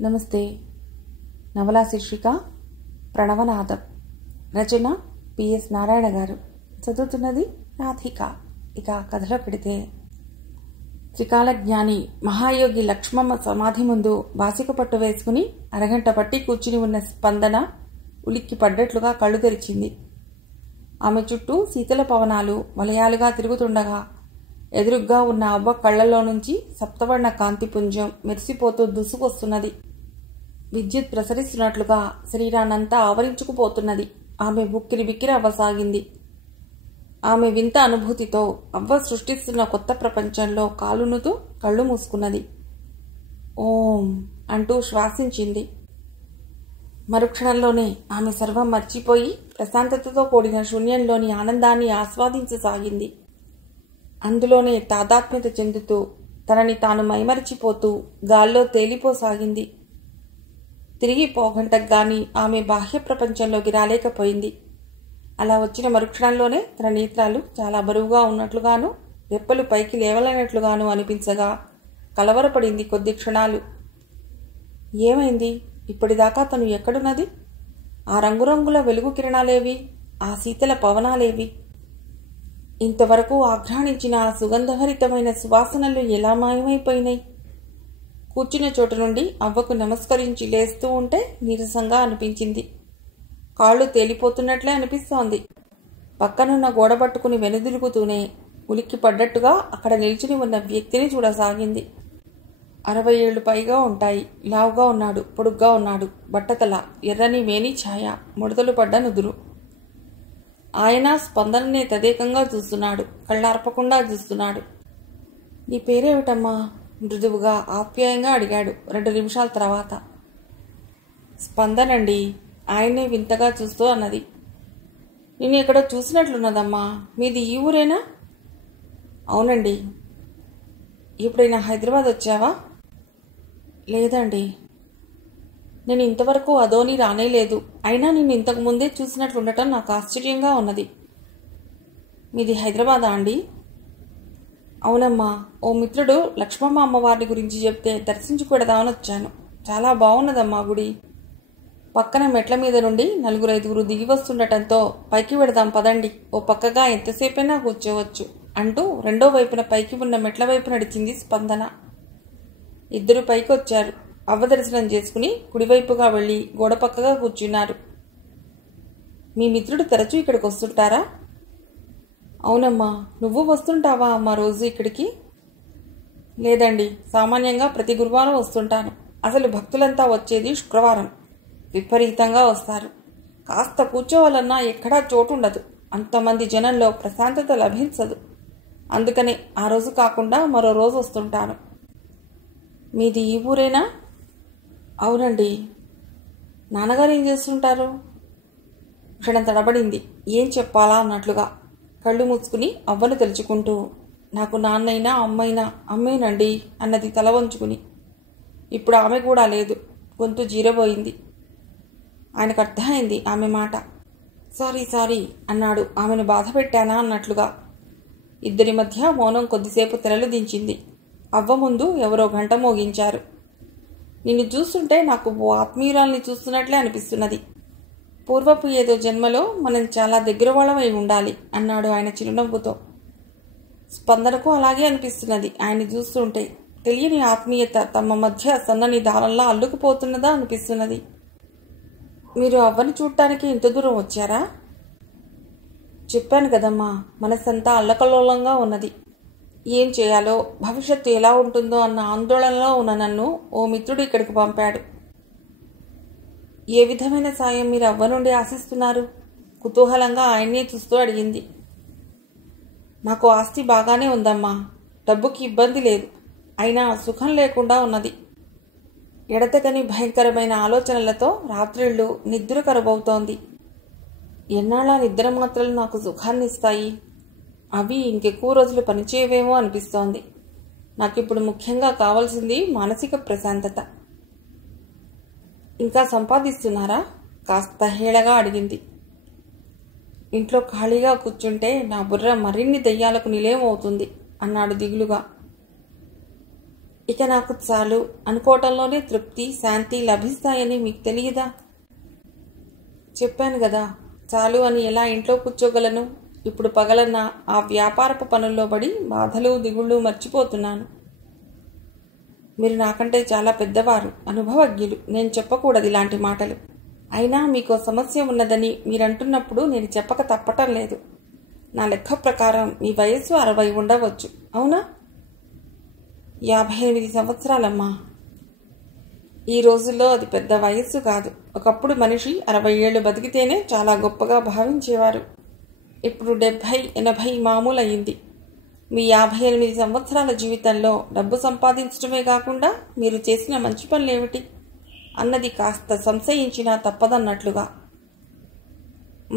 నమస్తే. నవలా శీర్షిక ప్రణవనాదం. రచన పిఎస్ నారాయణ గారు. చదువుతున్నది రాధిక. ఇక కథలో పెడితే, త్రికాల జ్ఞాని మహాయోగి లక్ష్మమ్మ సమాధి ముందు బాసిక పట్టు వేసుకుని అరగంట పట్టి కూర్చుని ఉన్న స్పందన ఉలిక్కి పడ్డట్లుగా కళ్ళు తెరిచింది. ఆమె చుట్టూ శీతల పవనాలు వలయాలుగా తిరుగుతుండగా ఎదురుగ్గా ఉన్న అవ్వ కళ్లలో నుంచి సప్తవర్ణ కాంతిపుంజం మెరిసిపోతూ దూసుకొస్తున్నది. విద్యుత్ ప్రసరిస్తున్నట్లుగా శరీరాన్నంతా ఆవరించుకుపోతున్నది. ఆమె బుక్కిరి బిక్కిరి అవ్వసాగింది. ఆమె వింత అనుభూతితో అవ్వ సృష్టిస్తున్న కొత్త ప్రపంచంలో కాలునుతూ కళ్ళు మూసుకున్నది. ఓం అంటూ శ్వాసించింది. మరుక్షణంలోనే ఆమె సర్వం మర్చిపోయి ప్రశాంతతతో కూడిన శూన్యంలోని ఆనందాన్ని ఆస్వాదించసాగింది. అందులోనే తాదాత్మ్యత చెందుతూ తనని తాను మైమరిచిపోతూ గాల్లో తేలిపోసాగింది. తిరిగి పోగంటకు గాని ఆమె బాహ్య ప్రపంచంలోకి రాలేకపోయింది. అలా వచ్చిన మరుక్షణంలోనే తన నేత్రాలు చాలా బరువుగా ఉన్నట్లుగాను రెప్పలు పైకి లేవలేనట్లుగాను అనిపించగా కలవరపడింది కొద్ది క్షణాలు. ఏమైంది? ఇప్పటిదాకా తను ఎక్కడున్నది? ఆ రంగురంగుల వెలుగు కిరణాలేవి? ఆ శీతల పవనాలేవి? ఇంతవరకు ఆఘ్రాణించిన ఆ సుగంధభరితమైన సువాసనలు ఎలా మాయమైపోయినాయి? కూర్చున్న చోటు నుండి అవ్వకు నమస్కరించి లేస్తూ ఉంటే నీరసంగా అనిపించింది. కాళ్ళు తేలిపోతున్నట్లే అనిపిస్తోంది. పక్కనున్న గోడ పట్టుకుని వెనుదిరుగుతూనే ఉలిక్కి పడ్డట్టుగా అక్కడ నిల్చుని ఉన్న వ్యక్తిని చూడసాగింది. 60 ఏళ్లు పైగా ఉంటాయి. లావుగా ఉన్నాడు, పొడుగ్గా ఉన్నాడు. బట్టతల, ఎర్రని వేణి ఛాయ, ముడతలు పడ్డ నుదురు. ఆయన స్పందననే తదేకంగా చూస్తున్నాడు. కళ్ళార్పకుండా చూస్తున్నాడు. నీ పేరేమిటమ్మా? మృదువుగా ఆప్యాయంగా అడిగాడు 2 నిమిషాల తర్వాత. స్పందనండి, ఆయన్నే వింతగా చూస్తూ అన్నది. నేను ఎక్కడో చూసినట్లున్నదమ్మా. మీది ఈ ఊరేనా? అవునండి. ఎప్పుడైనా హైదరాబాద్ వచ్చావా? లేదండి. నేను ఇంతవరకు అదోని రానేలేదు. అయినా నేను ఇంతకు ముందే చూసినట్లుండటం నాకు ఆశ్చర్యంగా ఉన్నది. మీది హైదరాబాదా అండి? అవునమ్మా. ఓ మిత్రుడు లక్ష్మమ్మ అమ్మవారిని గురించి చెప్తే దర్శించుకుడదామని వచ్చాను. చాలా బాగున్నదమ్మా గుడి. పక్కన మెట్ల మీద నుండి 4-5 దిగి వస్తుండటంతో పైకి వెడదాం పదండి, ఓ పక్కగా ఎంతసేపైనా కూర్చోవచ్చు అంటూ రెండో వైపున పైకి ఉన్న మెట్ల వైపు నడిచింది స్పందన. ఇద్దరు పైకి వచ్చారు. అవ్వ దర్శనం చేసుకుని కుడివైపుగా వెళ్లి గోడ పక్కగా కూర్చున్నారు. మీ మిత్రుడు తరచూ ఇక్కడికి వస్తుంటారా? అవునమ్మా. నువ్వు వస్తుంటావా అమ్మా రోజు ఇక్కడికి? లేదండి, సామాన్యంగా ప్రతి గురువారం వస్తుంటాను. అసలు భక్తులంతా వచ్చేది శుక్రవారం. విపరీతంగా వస్తారు. కాస్త కూర్చోవాలన్నా ఎక్కడా చోటు ఉండదు. అంతమంది జనంలో ప్రశాంతత లభించదు. అందుకనే ఆ రోజు కాకుండా మరో రోజు వస్తుంటాను. మీది ఈ ఊరేనా? అవునండి. నాన్నగారు ఏం చేస్తుంటారు? క్షణం తడబడింది. ఏం చెప్పాలా అన్నట్లుగా కళ్ళు మూసుకుని అవ్వను తెలుసుకుంటూ, నాకు నాన్నైనా అమ్మైనా అమ్మేనండి అన్నది తల వంచుకుని. ఇప్పుడు ఆమె కూడా లేదు. గొంతు జీరబోయింది. ఆయనకు అర్థమైంది ఆమె మాట. సారీ అన్నాడు ఆమెను బాధ పెట్టానా అన్నట్లుగా. ఇద్దరి మధ్య మౌనం కొద్దిసేపు తెరలు దించింది. అవ్వ ముందు ఎవరో గంట మోగించారు. నిన్ను చూస్తుంటే నాకు ఓ ఆత్మీయురాల్ని చూస్తున్నట్లే అనిపిస్తున్నది. పూర్వపు ఏదో జన్మలో మనం చాలా దగ్గర వాళ్ళమై ఉండాలి అన్నాడు ఆయన చిరునవ్వుతో. స్పందనకు అలాగే అనిపిస్తున్నది ఆయన్ని చూస్తుంటే. తెలియని ఆత్మీయత తమ మధ్య సన్నని దారంలా అల్లుకుపోతున్నదా అనిపిస్తున్నది. మీరు అవ్వని చూడటానికి ఇంత దూరం వచ్చారా? చెప్పాను కదమ్మా, మనసంతా అల్లకల్లోలంగా ఉన్నది. ఏం చేయాలో, భవిష్యత్తు ఎలా ఉంటుందో అన్న ఆందోళనలో ఉన్న నన్ను ఓ మిత్రుడు ఇక్కడికి పంపాడు. ఏ విధమైన సాయం మీరు అవ్వ నుండి ఆశిస్తున్నారు? కుతూహలంగా ఆయన్నే చూస్తూ అడిగింది. నాకు ఆస్తి బాగానే ఉందమ్మా. డబ్బుకి ఇబ్బంది లేదు. అయినా సుఖం లేకుండా ఉన్నది. ఎడతెగని భయంకరమైన ఆలోచనలతో రాత్రిళ్ళు నిద్ర కరువవుతోంది. ఎన్నాళ్ళ నిద్ర మాత్రలు నాకు సుఖాన్ని ఇస్తాయి? అవి ఇంకెక్కువ రోజులు పనిచేయవేమో అనిపిస్తోంది. నాకిప్పుడు ముఖ్యంగా కావాల్సింది మానసిక ప్రశాంతత. ఇంకా సంపాదిస్తున్నారా? కాస్త హేళగా అడిగింది. ఇంట్లో ఖాళీగా కూర్చుంటే నా బుర్ర మరిన్ని దెయ్యాలకు నిలయం అవుతుంది అన్నాడు దిగులుగా. ఇక నాకు చాలు అనుకోవటంలోనే తృప్తి, శాంతి లభిస్తాయని మీకు తెలియదా? చెప్పాను కదా, చాలు అని ఎలా ఇంట్లో కూర్చోగలను? ఇప్పుడు పగలన్న ఆ వ్యాపారపు పనుల్లో పడి బాధలు దిగుళ్ళు మర్చిపోతున్నాను. మీరు నాకంటే చాలా పెద్దవారు, అనుభవజ్ఞులు. నేను చెప్పకూడదు ఇలాంటి మాటలు. అయినా మీకో సమస్య ఉన్నదని మీరంటున్నప్పుడు నేను చెప్పక తప్పటం లేదు. నా లెక్క ప్రకారం మీ వయస్సు 60 ఉండవచ్చు, అవునా? 58 సంవత్సరాలమ్మా. ఈ రోజుల్లో అది పెద్ద వయస్సు కాదు. ఒకప్పుడు మనిషి 60 ఏళ్ళు బతికితేనే చాలా గొప్పగా భావించేవారు. ఇప్పుడు 70, 80 మామూలు అయింది. మీ 58 సంవత్సరాల జీవితంలో డబ్బు సంపాదించడమే కాకుండా మీరు చేసిన మంచి పనులేమిటి అన్నది కాస్త సంశయించినా తప్పదన్నట్లుగా.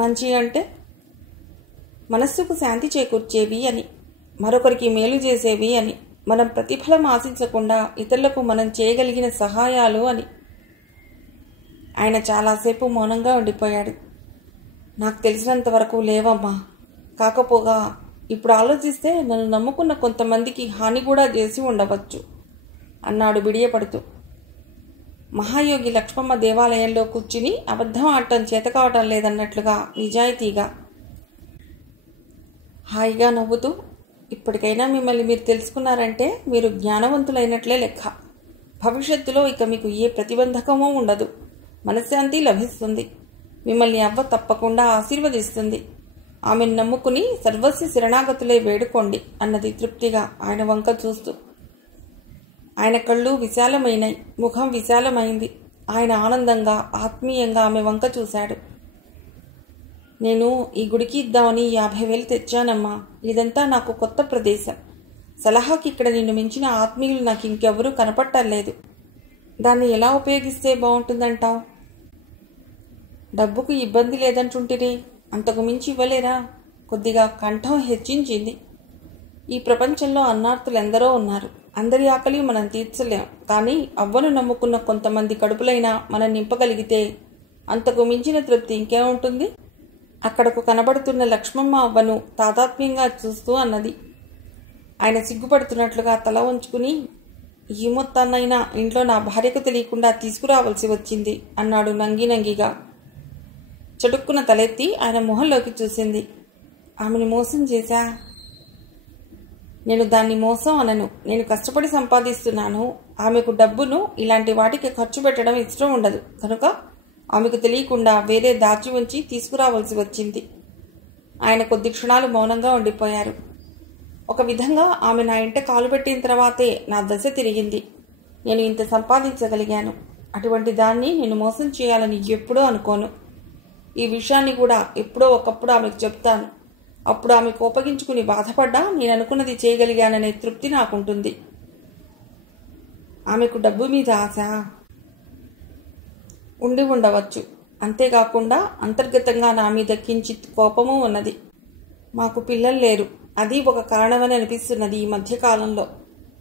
మంచి అంటే మనస్సుకు శాంతి చేకూర్చేవి అని, మరొకరికి మేలు చేసేవి అని, మనం ప్రతిఫలం ఆశించకుండా ఇతరులకు మనం చేయగలిగిన సహాయాలు అని. ఆయన చాలాసేపు మౌనంగా ఉండిపోయాడు. నాకు తెలిసినంత వరకు లేవమ్మా. కాకపోగా ఇప్పుడు ఆలోచిస్తే నన్ను నమ్ముకున్న కొంతమందికి హాని కూడా చేసి ఉండవచ్చు అన్నాడు బిడియపడుతూ. మహాయోగి లక్ష్మమ్మ దేవాలయంలో కూర్చుని అబద్ధం ఆడటం చేతకావటం లేదన్నట్లుగా నిజాయితీగా హాయిగా నవ్వుతూ, ఇప్పటికైనా మిమ్మల్ని మీరు తెలుసుకున్నారంటే మీరు జ్ఞానవంతులైనట్లే లెక్క. భవిష్యత్తులో ఇక మీకు ఏ ప్రతిబంధకమూ ఉండదు. మనశ్శాంతి లభిస్తుంది. మిమ్మల్ని అవ్వ తప్పకుండా ఆశీర్వదిస్తుంది. ఆమెను నమ్ముకుని సర్వస్వ శరణాగతులే వేడుకోండి అన్నది తృప్తిగా ఆయన వంక చూస్తూ. ఆయన కళ్ళు విశాలమైనాయి, ముఖం విశాలమైంది. ఆయన ఆనందంగా ఆత్మీయంగా ఆమె వంక చూశాడు. నేను ఈ గుడికి ఇద్దామని 50,000 తెచ్చానమ్మా. ఇదంతా నాకు కొత్త ప్రదేశం. సలహాకి ఇక్కడ నిన్ను మించిన ఆత్మీయులు నాకు ఇంకెవరూ కనపట్టలేదు. దాన్ని ఎలా ఉపయోగిస్తే బాగుంటుందంటావు? డబ్బుకు ఇబ్బంది లేదంటుంటిరి, అంతకు మించి ఇవ్వలేరా? కొద్దిగా కంఠం హెచ్చించింది. ఈ ప్రపంచంలో అన్నార్తులెందరో ఉన్నారు. అందరి ఆకలి మనం తీర్చలేం. కానీ అవ్వను నమ్ముకున్న కొంతమంది కడుపులైనా మనం నింపగలిగితే అంతకు మించిన తృప్తి ఇంకేముంటుంది? అక్కడకు కనబడుతున్న లక్ష్మమ్మ అవ్వను తాదాత్మ్యంగా చూస్తూ అన్నది. ఆయన సిగ్గుపడుతున్నట్లుగా తల వంచుకుని, ఈ మొత్తాన్నైనా ఇంట్లో నా భార్యకు తెలియకుండా తీసుకురావాల్సి వచ్చింది అన్నాడు నంగినంగిగా. చటుక్కున తలెత్తి ఆయన మొహంలోకి చూసింది. ఆమెను మోసం చేశా? నేను దాన్ని మోసం అనను. నేను కష్టపడి సంపాదిస్తున్నాను. ఆమెకు డబ్బును ఇలాంటి వాటికి ఖర్చు పెట్టడం ఇష్టం ఉండదు కనుక ఆమెకు తెలియకుండా వేరే దాచి ఉంచి తీసుకురావాల్సి వచ్చింది. ఆయన కొద్ది క్షణాలు మౌనంగా ఉండిపోయారు. ఒక విధంగా ఆమె నా ఇంట కాలు పెట్టిన తర్వాతే నా దశ తిరిగింది. నేను ఇంత సంపాదించగలిగాను. అటువంటి దాన్ని నేను మోసం చేయాలని ఎప్పుడూ అనుకోను. ఈ విషయాన్ని కూడా ఎప్పుడో ఒకప్పుడు ఆమెకు చెప్తాను. అప్పుడు ఆమె కోపగించుకుని బాధపడ్డా నేను అనుకున్నది చేయగలిగాననే తృప్తి నాకుంటుంది. ఆమెకు డబ్బు మీద ఆశ ఉండి ఉండవచ్చు. అంతేకాకుండా అంతర్గతంగా నా మీద కించిత్ కోపము ఉన్నది. మాకు పిల్లలు లేరు. అది ఒక కారణమని అనిపిస్తున్నది ఈ మధ్యకాలంలో.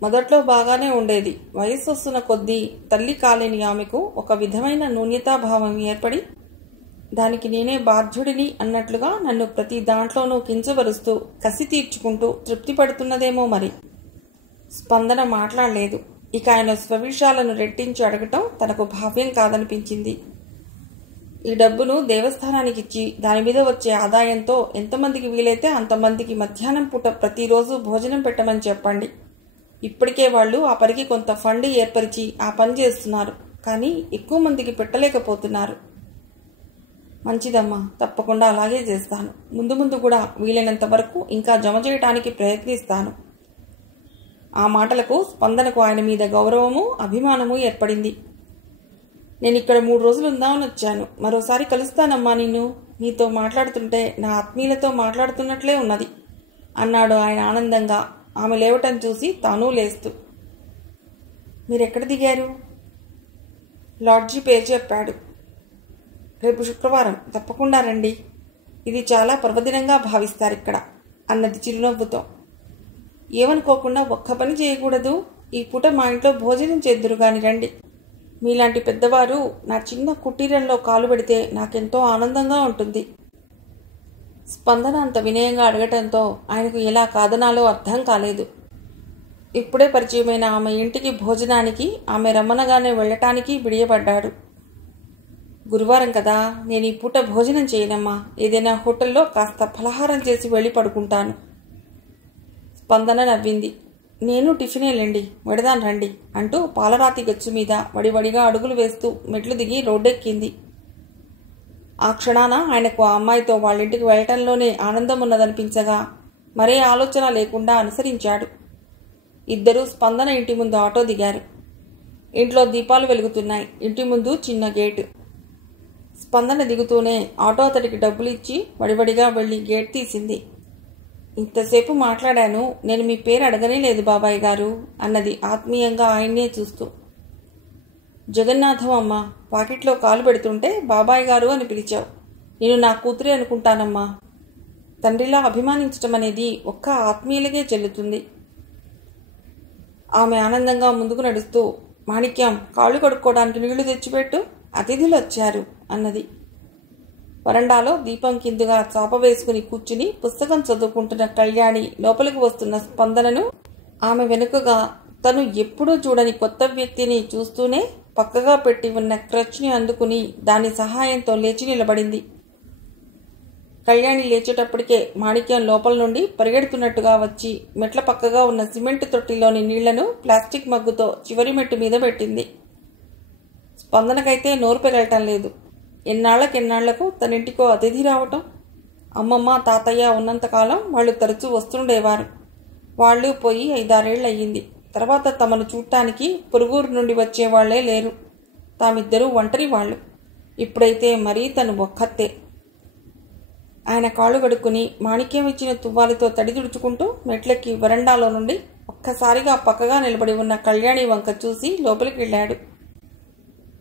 మొదట్లో బాగానే ఉండేది. వయస్సు వస్తున్న కొద్దీ తల్లి కాలేని ఆమెకు ఒక విధమైన న్యూన్యతాభావం ఏర్పడి దానికి నేనే బాధ్యుడిని అన్నట్లుగా నన్ను ప్రతి దాంట్లోనూ కించబరుస్తూ కసి తీర్చుకుంటూ తృప్తి పడుతున్నదేమో మరి. స్పందన మాట్లాడలేదు. ఇక ఆయన స్వవిషయాలను రెట్టించి అడగటం తనకు భావ్యం కాదనిపించింది. ఈ డబ్బును దేవస్థానానికి ఇచ్చి దాని మీద వచ్చే ఆదాయంతో ఎంతమందికి వీలైతే అంతమందికి మధ్యాహ్నం పూట ప్రతిరోజు భోజనం పెట్టమని చెప్పండి. ఇప్పటికే వాళ్ళు ఆ పనికి కొంత ఫండ్ ఏర్పరిచి ఆ పని చేస్తున్నారు. కానీ ఎక్కువ మందికి పెట్టలేకపోతున్నారు. మంచిదమ్మా, తప్పకుండా అలాగే చేస్తాను. ముందు ముందు కూడా వీలైనంత వరకు ఇంకా జమ చేయటానికి ప్రయత్నిస్తాను. ఆ మాటలకు స్పందనకు ఆయన మీద గౌరవము అభిమానము ఏర్పడింది. నేను ఇక్కడ 3 రోజులు ఉందామని వచ్చాను. మరోసారి కలుస్తానమ్మా నిన్ను. నీతో మాట్లాడుతుంటే నా ఆత్మీయులతో మాట్లాడుతున్నట్లే ఉన్నది అన్నాడు ఆయన ఆనందంగా ఆమె లేవటం చూసి తాను లేస్తూ. మీరెక్కడ దిగారు? లాడ్జీ పేరు చెప్పాడు. రేపు శుక్రవారం, తప్పకుండా రండి. ఇది చాలా పర్వదినంగా భావిస్తారు ఇక్కడ అన్నది చిరునవ్వుతో. ఏమనుకోకుండా ఒక్క పని చేయకూడదు. ఈ పూట మా ఇంట్లో భోజనం చేద్దురు గాని రండి. మీలాంటి పెద్దవారు నా చిన్న కుటీరంలో కాలు పెడితే నాకెంతో ఆనందంగా ఉంటుంది. స్పందన అంత వినయంగా అడగటంతో ఆయనకు ఎలా కాదనాలో అర్థం కాలేదు. ఇప్పుడే పరిచయమైన ఆమె ఇంటికి భోజనానికి ఆమె రమ్మనగానే వెళ్ళటానికి బిడియపడ్డాడు. గురువారం కదా, నేను ఈ పూట భోజనం చేయనమ్మా. ఏదైనా హోటల్లో కాస్త ఫలహారం చేసి వెళ్ళి పడుకుంటాను. స్పందన నవ్వింది. నేను టిఫినేలండి, వెడదాను రండి అంటూ పాలరాతి గచ్చు మీద వడివడిగా అడుగులు వేస్తూ మెట్లు దిగి రోడ్డెక్కింది. ఆ క్షణాన ఆయనకు ఆ అమ్మాయితో వాళ్ళింటికి వెళ్లటంలోనే ఆనందం ఉన్నదనిపించగా మరే ఆలోచన లేకుండా అనుసరించాడు. ఇద్దరూ స్పందన ఇంటి ముందు ఆటో దిగారు. ఇంట్లో దీపాలు వెలుగుతున్నాయి. ఇంటి ముందు చిన్న గేటు. స్పందన దిగుతూనే ఆటో అతడికి డబ్బులు ఇచ్చి వడివడిగా వెళ్లి గేట్ తీసింది. ఇంతసేపు మాట్లాడాను, నేను మీ పేరు అడగనే లేదు బాబాయ్ గారు అన్నది ఆత్మీయంగా ఆయన్నే చూస్తూ. జగన్నాథం అమ్మా, పాకెట్లో కాలు పెడుతుంటే బాబాయ్ గారు అని పిలిచావు. నేను నా కూతురే అనుకుంటానమ్మా. తండ్రిలా అభిమానించటం అనేది ఒక్క ఆత్మీయులకే చెల్లుతుంది. ఆమె ఆనందంగా ముందుకు నడుస్తూ, మాణిక్యం, కాళ్ళు కడుక్కోవడానికి నీళ్లు తెచ్చిపెట్టు, అతిథులు వచ్చారు అన్నది. వరండాలో దీపం కిందుగా చాప వేసుకుని కూర్చుని పుస్తకం చదువుకుంటున్న కళ్యాణి లోపలికి వస్తున్న స్పందనను, ఆమె వెనుకగా తను ఎప్పుడూ చూడని కొత్త వ్యక్తిని చూస్తూనే పక్కగా పెట్టి ఉన్న క్రచ్ని అందుకుని దాని సహాయంతో లేచి నిలబడింది. కళ్యాణి లేచేటప్పటికే మాణిక్యం లోపల నుండి పరిగెడుతున్నట్టుగా వచ్చి మెట్ల పక్కగా ఉన్న సిమెంట్ తొట్టిలోని నీళ్లను ప్లాస్టిక్ మగ్గుతో చివరి మెట్టు మీద పెట్టింది. స్పందనకైతే నోరు పెగలటం లేదు. ఎన్నాళ్లకెన్నాళ్లకు తనింటికో అతిథి రావటం. అమ్మమ్మ తాతయ్య ఉన్నంతకాలం వాళ్ళు తరచూ వస్తుండేవారు. వాళ్ళు పోయి 5-6 అయ్యింది. తర్వాత తమను చూడటానికి పొరుగురు నుండి వచ్చేవాళ్లే లేరు. తామిద్దరూ ఒంటరి వాళ్ళు. ఇప్పుడైతే మరీ తను ఒక్కతే. ఆయన కాళ్ళు కడుక్కుని మాణిక్యం ఇచ్చిన తువ్వాలితో తడి తుడుచుకుంటూ మెట్లెక్కి వరండాలో నుండి ఒక్కసారిగా పక్కగా నిలబడి ఉన్న కళ్యాణి వంక చూసి లోపలికి వెళ్ళాడు.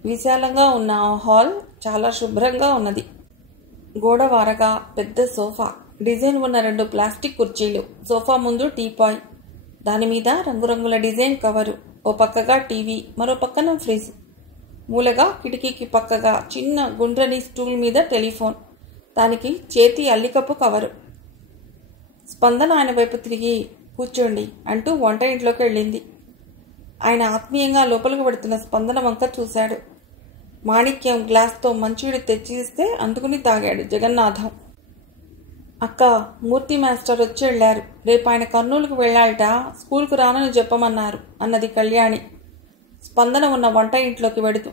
విశాలంగా ఉన్న ఆ హాల్ చాలా శుభ్రంగా ఉన్నది. గోడవారగా పెద్ద సోఫా, డిజైన్ ఉన్న 2 ప్లాస్టిక్ కుర్చీలు, సోఫా ముందు టీపాయ్, దానిమీద రంగురంగుల డిజైన్ కవరు, ఓ పక్కగా టీవీ, మరో పక్కన ఫ్రిజ్, మూలగా కిటికీకి పక్కగా చిన్న గుండ్రని స్టూల్ మీద టెలిఫోన్, దానికి చేతి అల్లికప్పు కవరు. స్పందన ఆయన వైపు తిరిగి, కూర్చోండి అంటూ వంట ఇంట్లోకి వెళ్ళింది. ఆయన ఆత్మీయంగా లోపలికి పెడుతున్న స్పందన వంక చూశాడు. మాణిక్యం గ్లాస్తో మంచినీడు తెచ్చి ఇస్తే అందుకుని తాగాడు జగన్నాథం. అక్క, మూర్తి మాస్టర్ వచ్చి వెళ్లారు. రేపు ఆయన కర్నూలుకు వెళ్ళాలట, స్కూల్కు రానని చెప్పమన్నారు అన్నది కళ్యాణి స్పందన ఉన్న వంట ఇంట్లోకి వెడుతూ.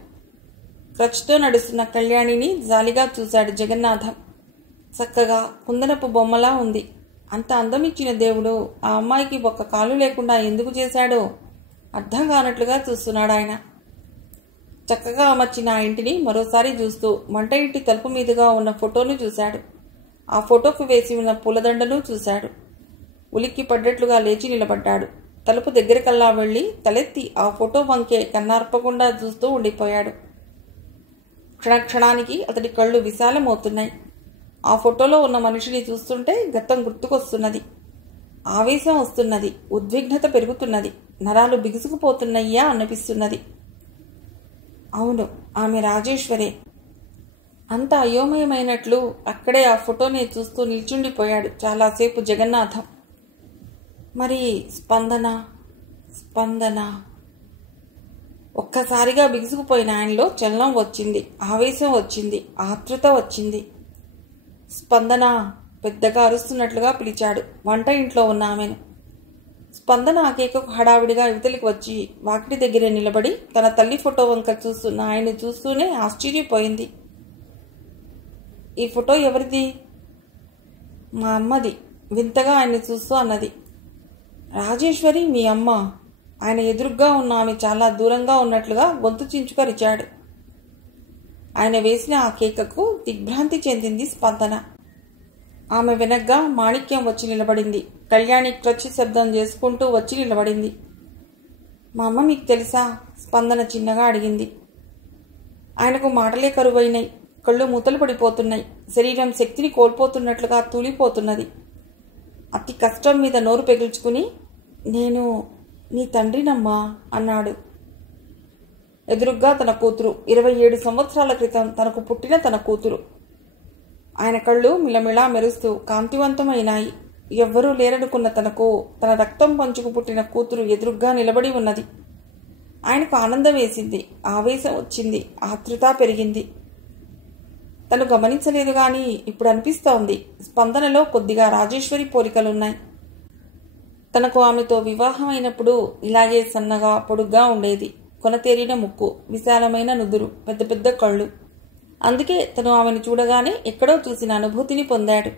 క్రచ్తో నడుస్తున్న కళ్యాణిని జాలిగా చూశాడు జగన్నాథం. చక్కగా కుందనపు బొమ్మలా ఉంది. అంత అందమిచ్చిన దేవుడు ఆ అమ్మాయికి ఒక్క కాలు లేకుండా ఎందుకు చేశాడో అర్థం కానట్లుగా చూస్తున్నాడు ఆయన. చక్కగా అమర్చిన ఆ ఇంటిని మరోసారి చూస్తూ వంట ఇంటి తలుపు మీదుగా ఉన్న ఫోటోను చూశాడు. ఆ ఫోటోకు వేసి ఉన్న పూలదండను చూశాడు. ఉలిక్కి పడ్డట్లుగా లేచి నిలబడ్డాడు. తలుపు దగ్గరకల్లా వెళ్లి తలెత్తి ఆ ఫోటో వంకే కన్నార్పకుండా చూస్తూ ఉండిపోయాడు. క్షణక్షణానికి అతడి కళ్ళు విశాలమవుతున్నాయి. ఆ ఫోటోలో ఉన్న మనిషిని చూస్తుంటే గతం గుర్తుకొస్తున్నది. ఆవేశం వస్తున్నది. ఉద్విగ్నత పెరుగుతున్నది. నరాలు బిగుసుకుపోతున్నాయ్యా అనిపిస్తున్నది. అవును, ఆమె రాజేశ్వరే. అంత అయోమయమైనట్లు అక్కడే ఆ ఫోటోని చూస్తూ నిల్చుండిపోయాడు చాలాసేపు జగన్నాథం. మరి స్పందన స్పందన ఒక్కసారిగా బిగుసుకుపోయిన ఆయనలో చలనం వచ్చింది, ఆవేశం వచ్చింది, ఆతృత వచ్చింది. స్పందన పెద్దగా అరుస్తున్నట్లుగా పిలిచాడు వంట ఇంట్లో ఉన్న ఆమెను. స్పందన ఆ కేకకు హడావిడిగా యువతలికి వచ్చి వాకిటి దగ్గరే నిలబడి తన తల్లి ఫోటో వంక చూస్తున్న ఆయన్ని చూస్తూనే ఆశ్చర్యపోయింది. ఈ ఫోటో ఎవరిది? మా అమ్మది వింతగా ఆయన్ని చూస్తూ అన్నది. రాజేశ్వరి మీ అమ్మ? ఆయన ఎదురుగ్గా ఉన్న ఆమె చాలా దూరంగా ఉన్నట్లుగా గొంతు చించుకరిచాడు. ఆయన వేసిన ఆ కేకకు దిగ్భ్రాంతి చెందింది స్పందన. ఆమె వెనగ్గా మాణిక్యం వచ్చి నిలబడింది. కళ్యాణి క్రచ్చి శబ్దం చేసుకుంటూ వచ్చి నిలబడింది. మా అమ్మ మీకు తెలుసా? స్పందన చిన్నగా అడిగింది. ఆయనకు మాటలే కరువైనాయి. కళ్ళు మూతలు పడిపోతున్నాయి. శరీరం శక్తిని కోల్పోతున్నట్లుగా తూలిపోతున్నది. అతి కష్టం మీద నోరు పెగిల్చుకుని, నేను నీ తండ్రినమ్మా అన్నాడు. ఎదురుగ్గా తన కూతురు, 27 సంవత్సరాల క్రితం తనకు పుట్టిన తన కూతురు. ఆయన కళ్ళు మిలమిళా మెరుస్తూ కాంతివంతమైనాయి. ఎవ్వరూ లేరనుకున్న తనకు తన రక్తం పంచుకు పుట్టిన కూతురు ఎదురుగ్గా నిలబడి ఉన్నది. ఆయనకు ఆనందం వేసింది, ఆవేశం వచ్చింది, ఆతృత పెరిగింది. తను గమనించలేదు గాని ఇప్పుడు అనిపిస్తోంది, స్పందనలో కొద్దిగా రాజేశ్వరి పోలికలున్నాయి. తనకు ఆమెతో వివాహం అయినప్పుడు ఇలాగే సన్నగా పొడుగ్గా ఉండేది. కొనతేరిన ముక్కు, విశాలమైన నుదురు, పెద్ద పెద్ద కళ్ళు. అందుకే తను ఆమెను చూడగానే ఎక్కడో చూసిన అనుభూతిని పొందాడు.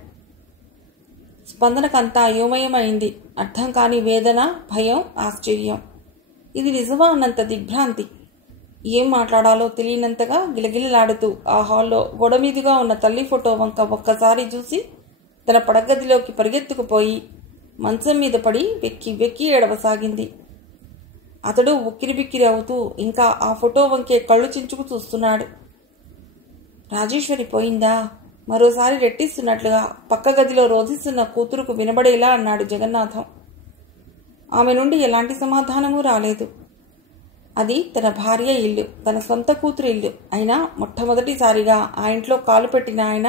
స్పందనకంతా అయోమయమైంది. అర్థం కాని వేదన, భయం, ఆశ్చర్యం. ఇది నిజమా అన్నంత దిగ్భ్రాంతి. ఏం మాట్లాడాలో తెలియనంతగా గిలగిలలాడుతూ ఆ హాల్లో గోడమీదుగా ఉన్న తల్లి ఫోటో వంక ఒక్కసారి చూసి తన పడగదిలోకి పరిగెత్తుకుపోయి మంచం మీద పడి వెక్కి వెక్కి ఏడవసాగింది. అతడు ఉక్కిరిబిక్కిరి అవుతూ ఇంకా ఆ ఫోటో వంకే కళ్ళు చించుకు చూస్తున్నాడు. రాజేశ్వరి పోయిందా? మరోసారి రెట్టిస్తున్నట్లుగా పక్క గదిలో రోధిస్తున్న కూతురుకు వినబడేలా అన్నాడు జగన్నాథం. ఆమె నుండి ఎలాంటి సమాధానమూ రాలేదు. అది తన భార్య ఇల్లు, తన సొంత కూతురు ఇల్లు అయినా మొట్టమొదటిసారిగా ఆ ఇంట్లో కాలు పెట్టిన ఆయన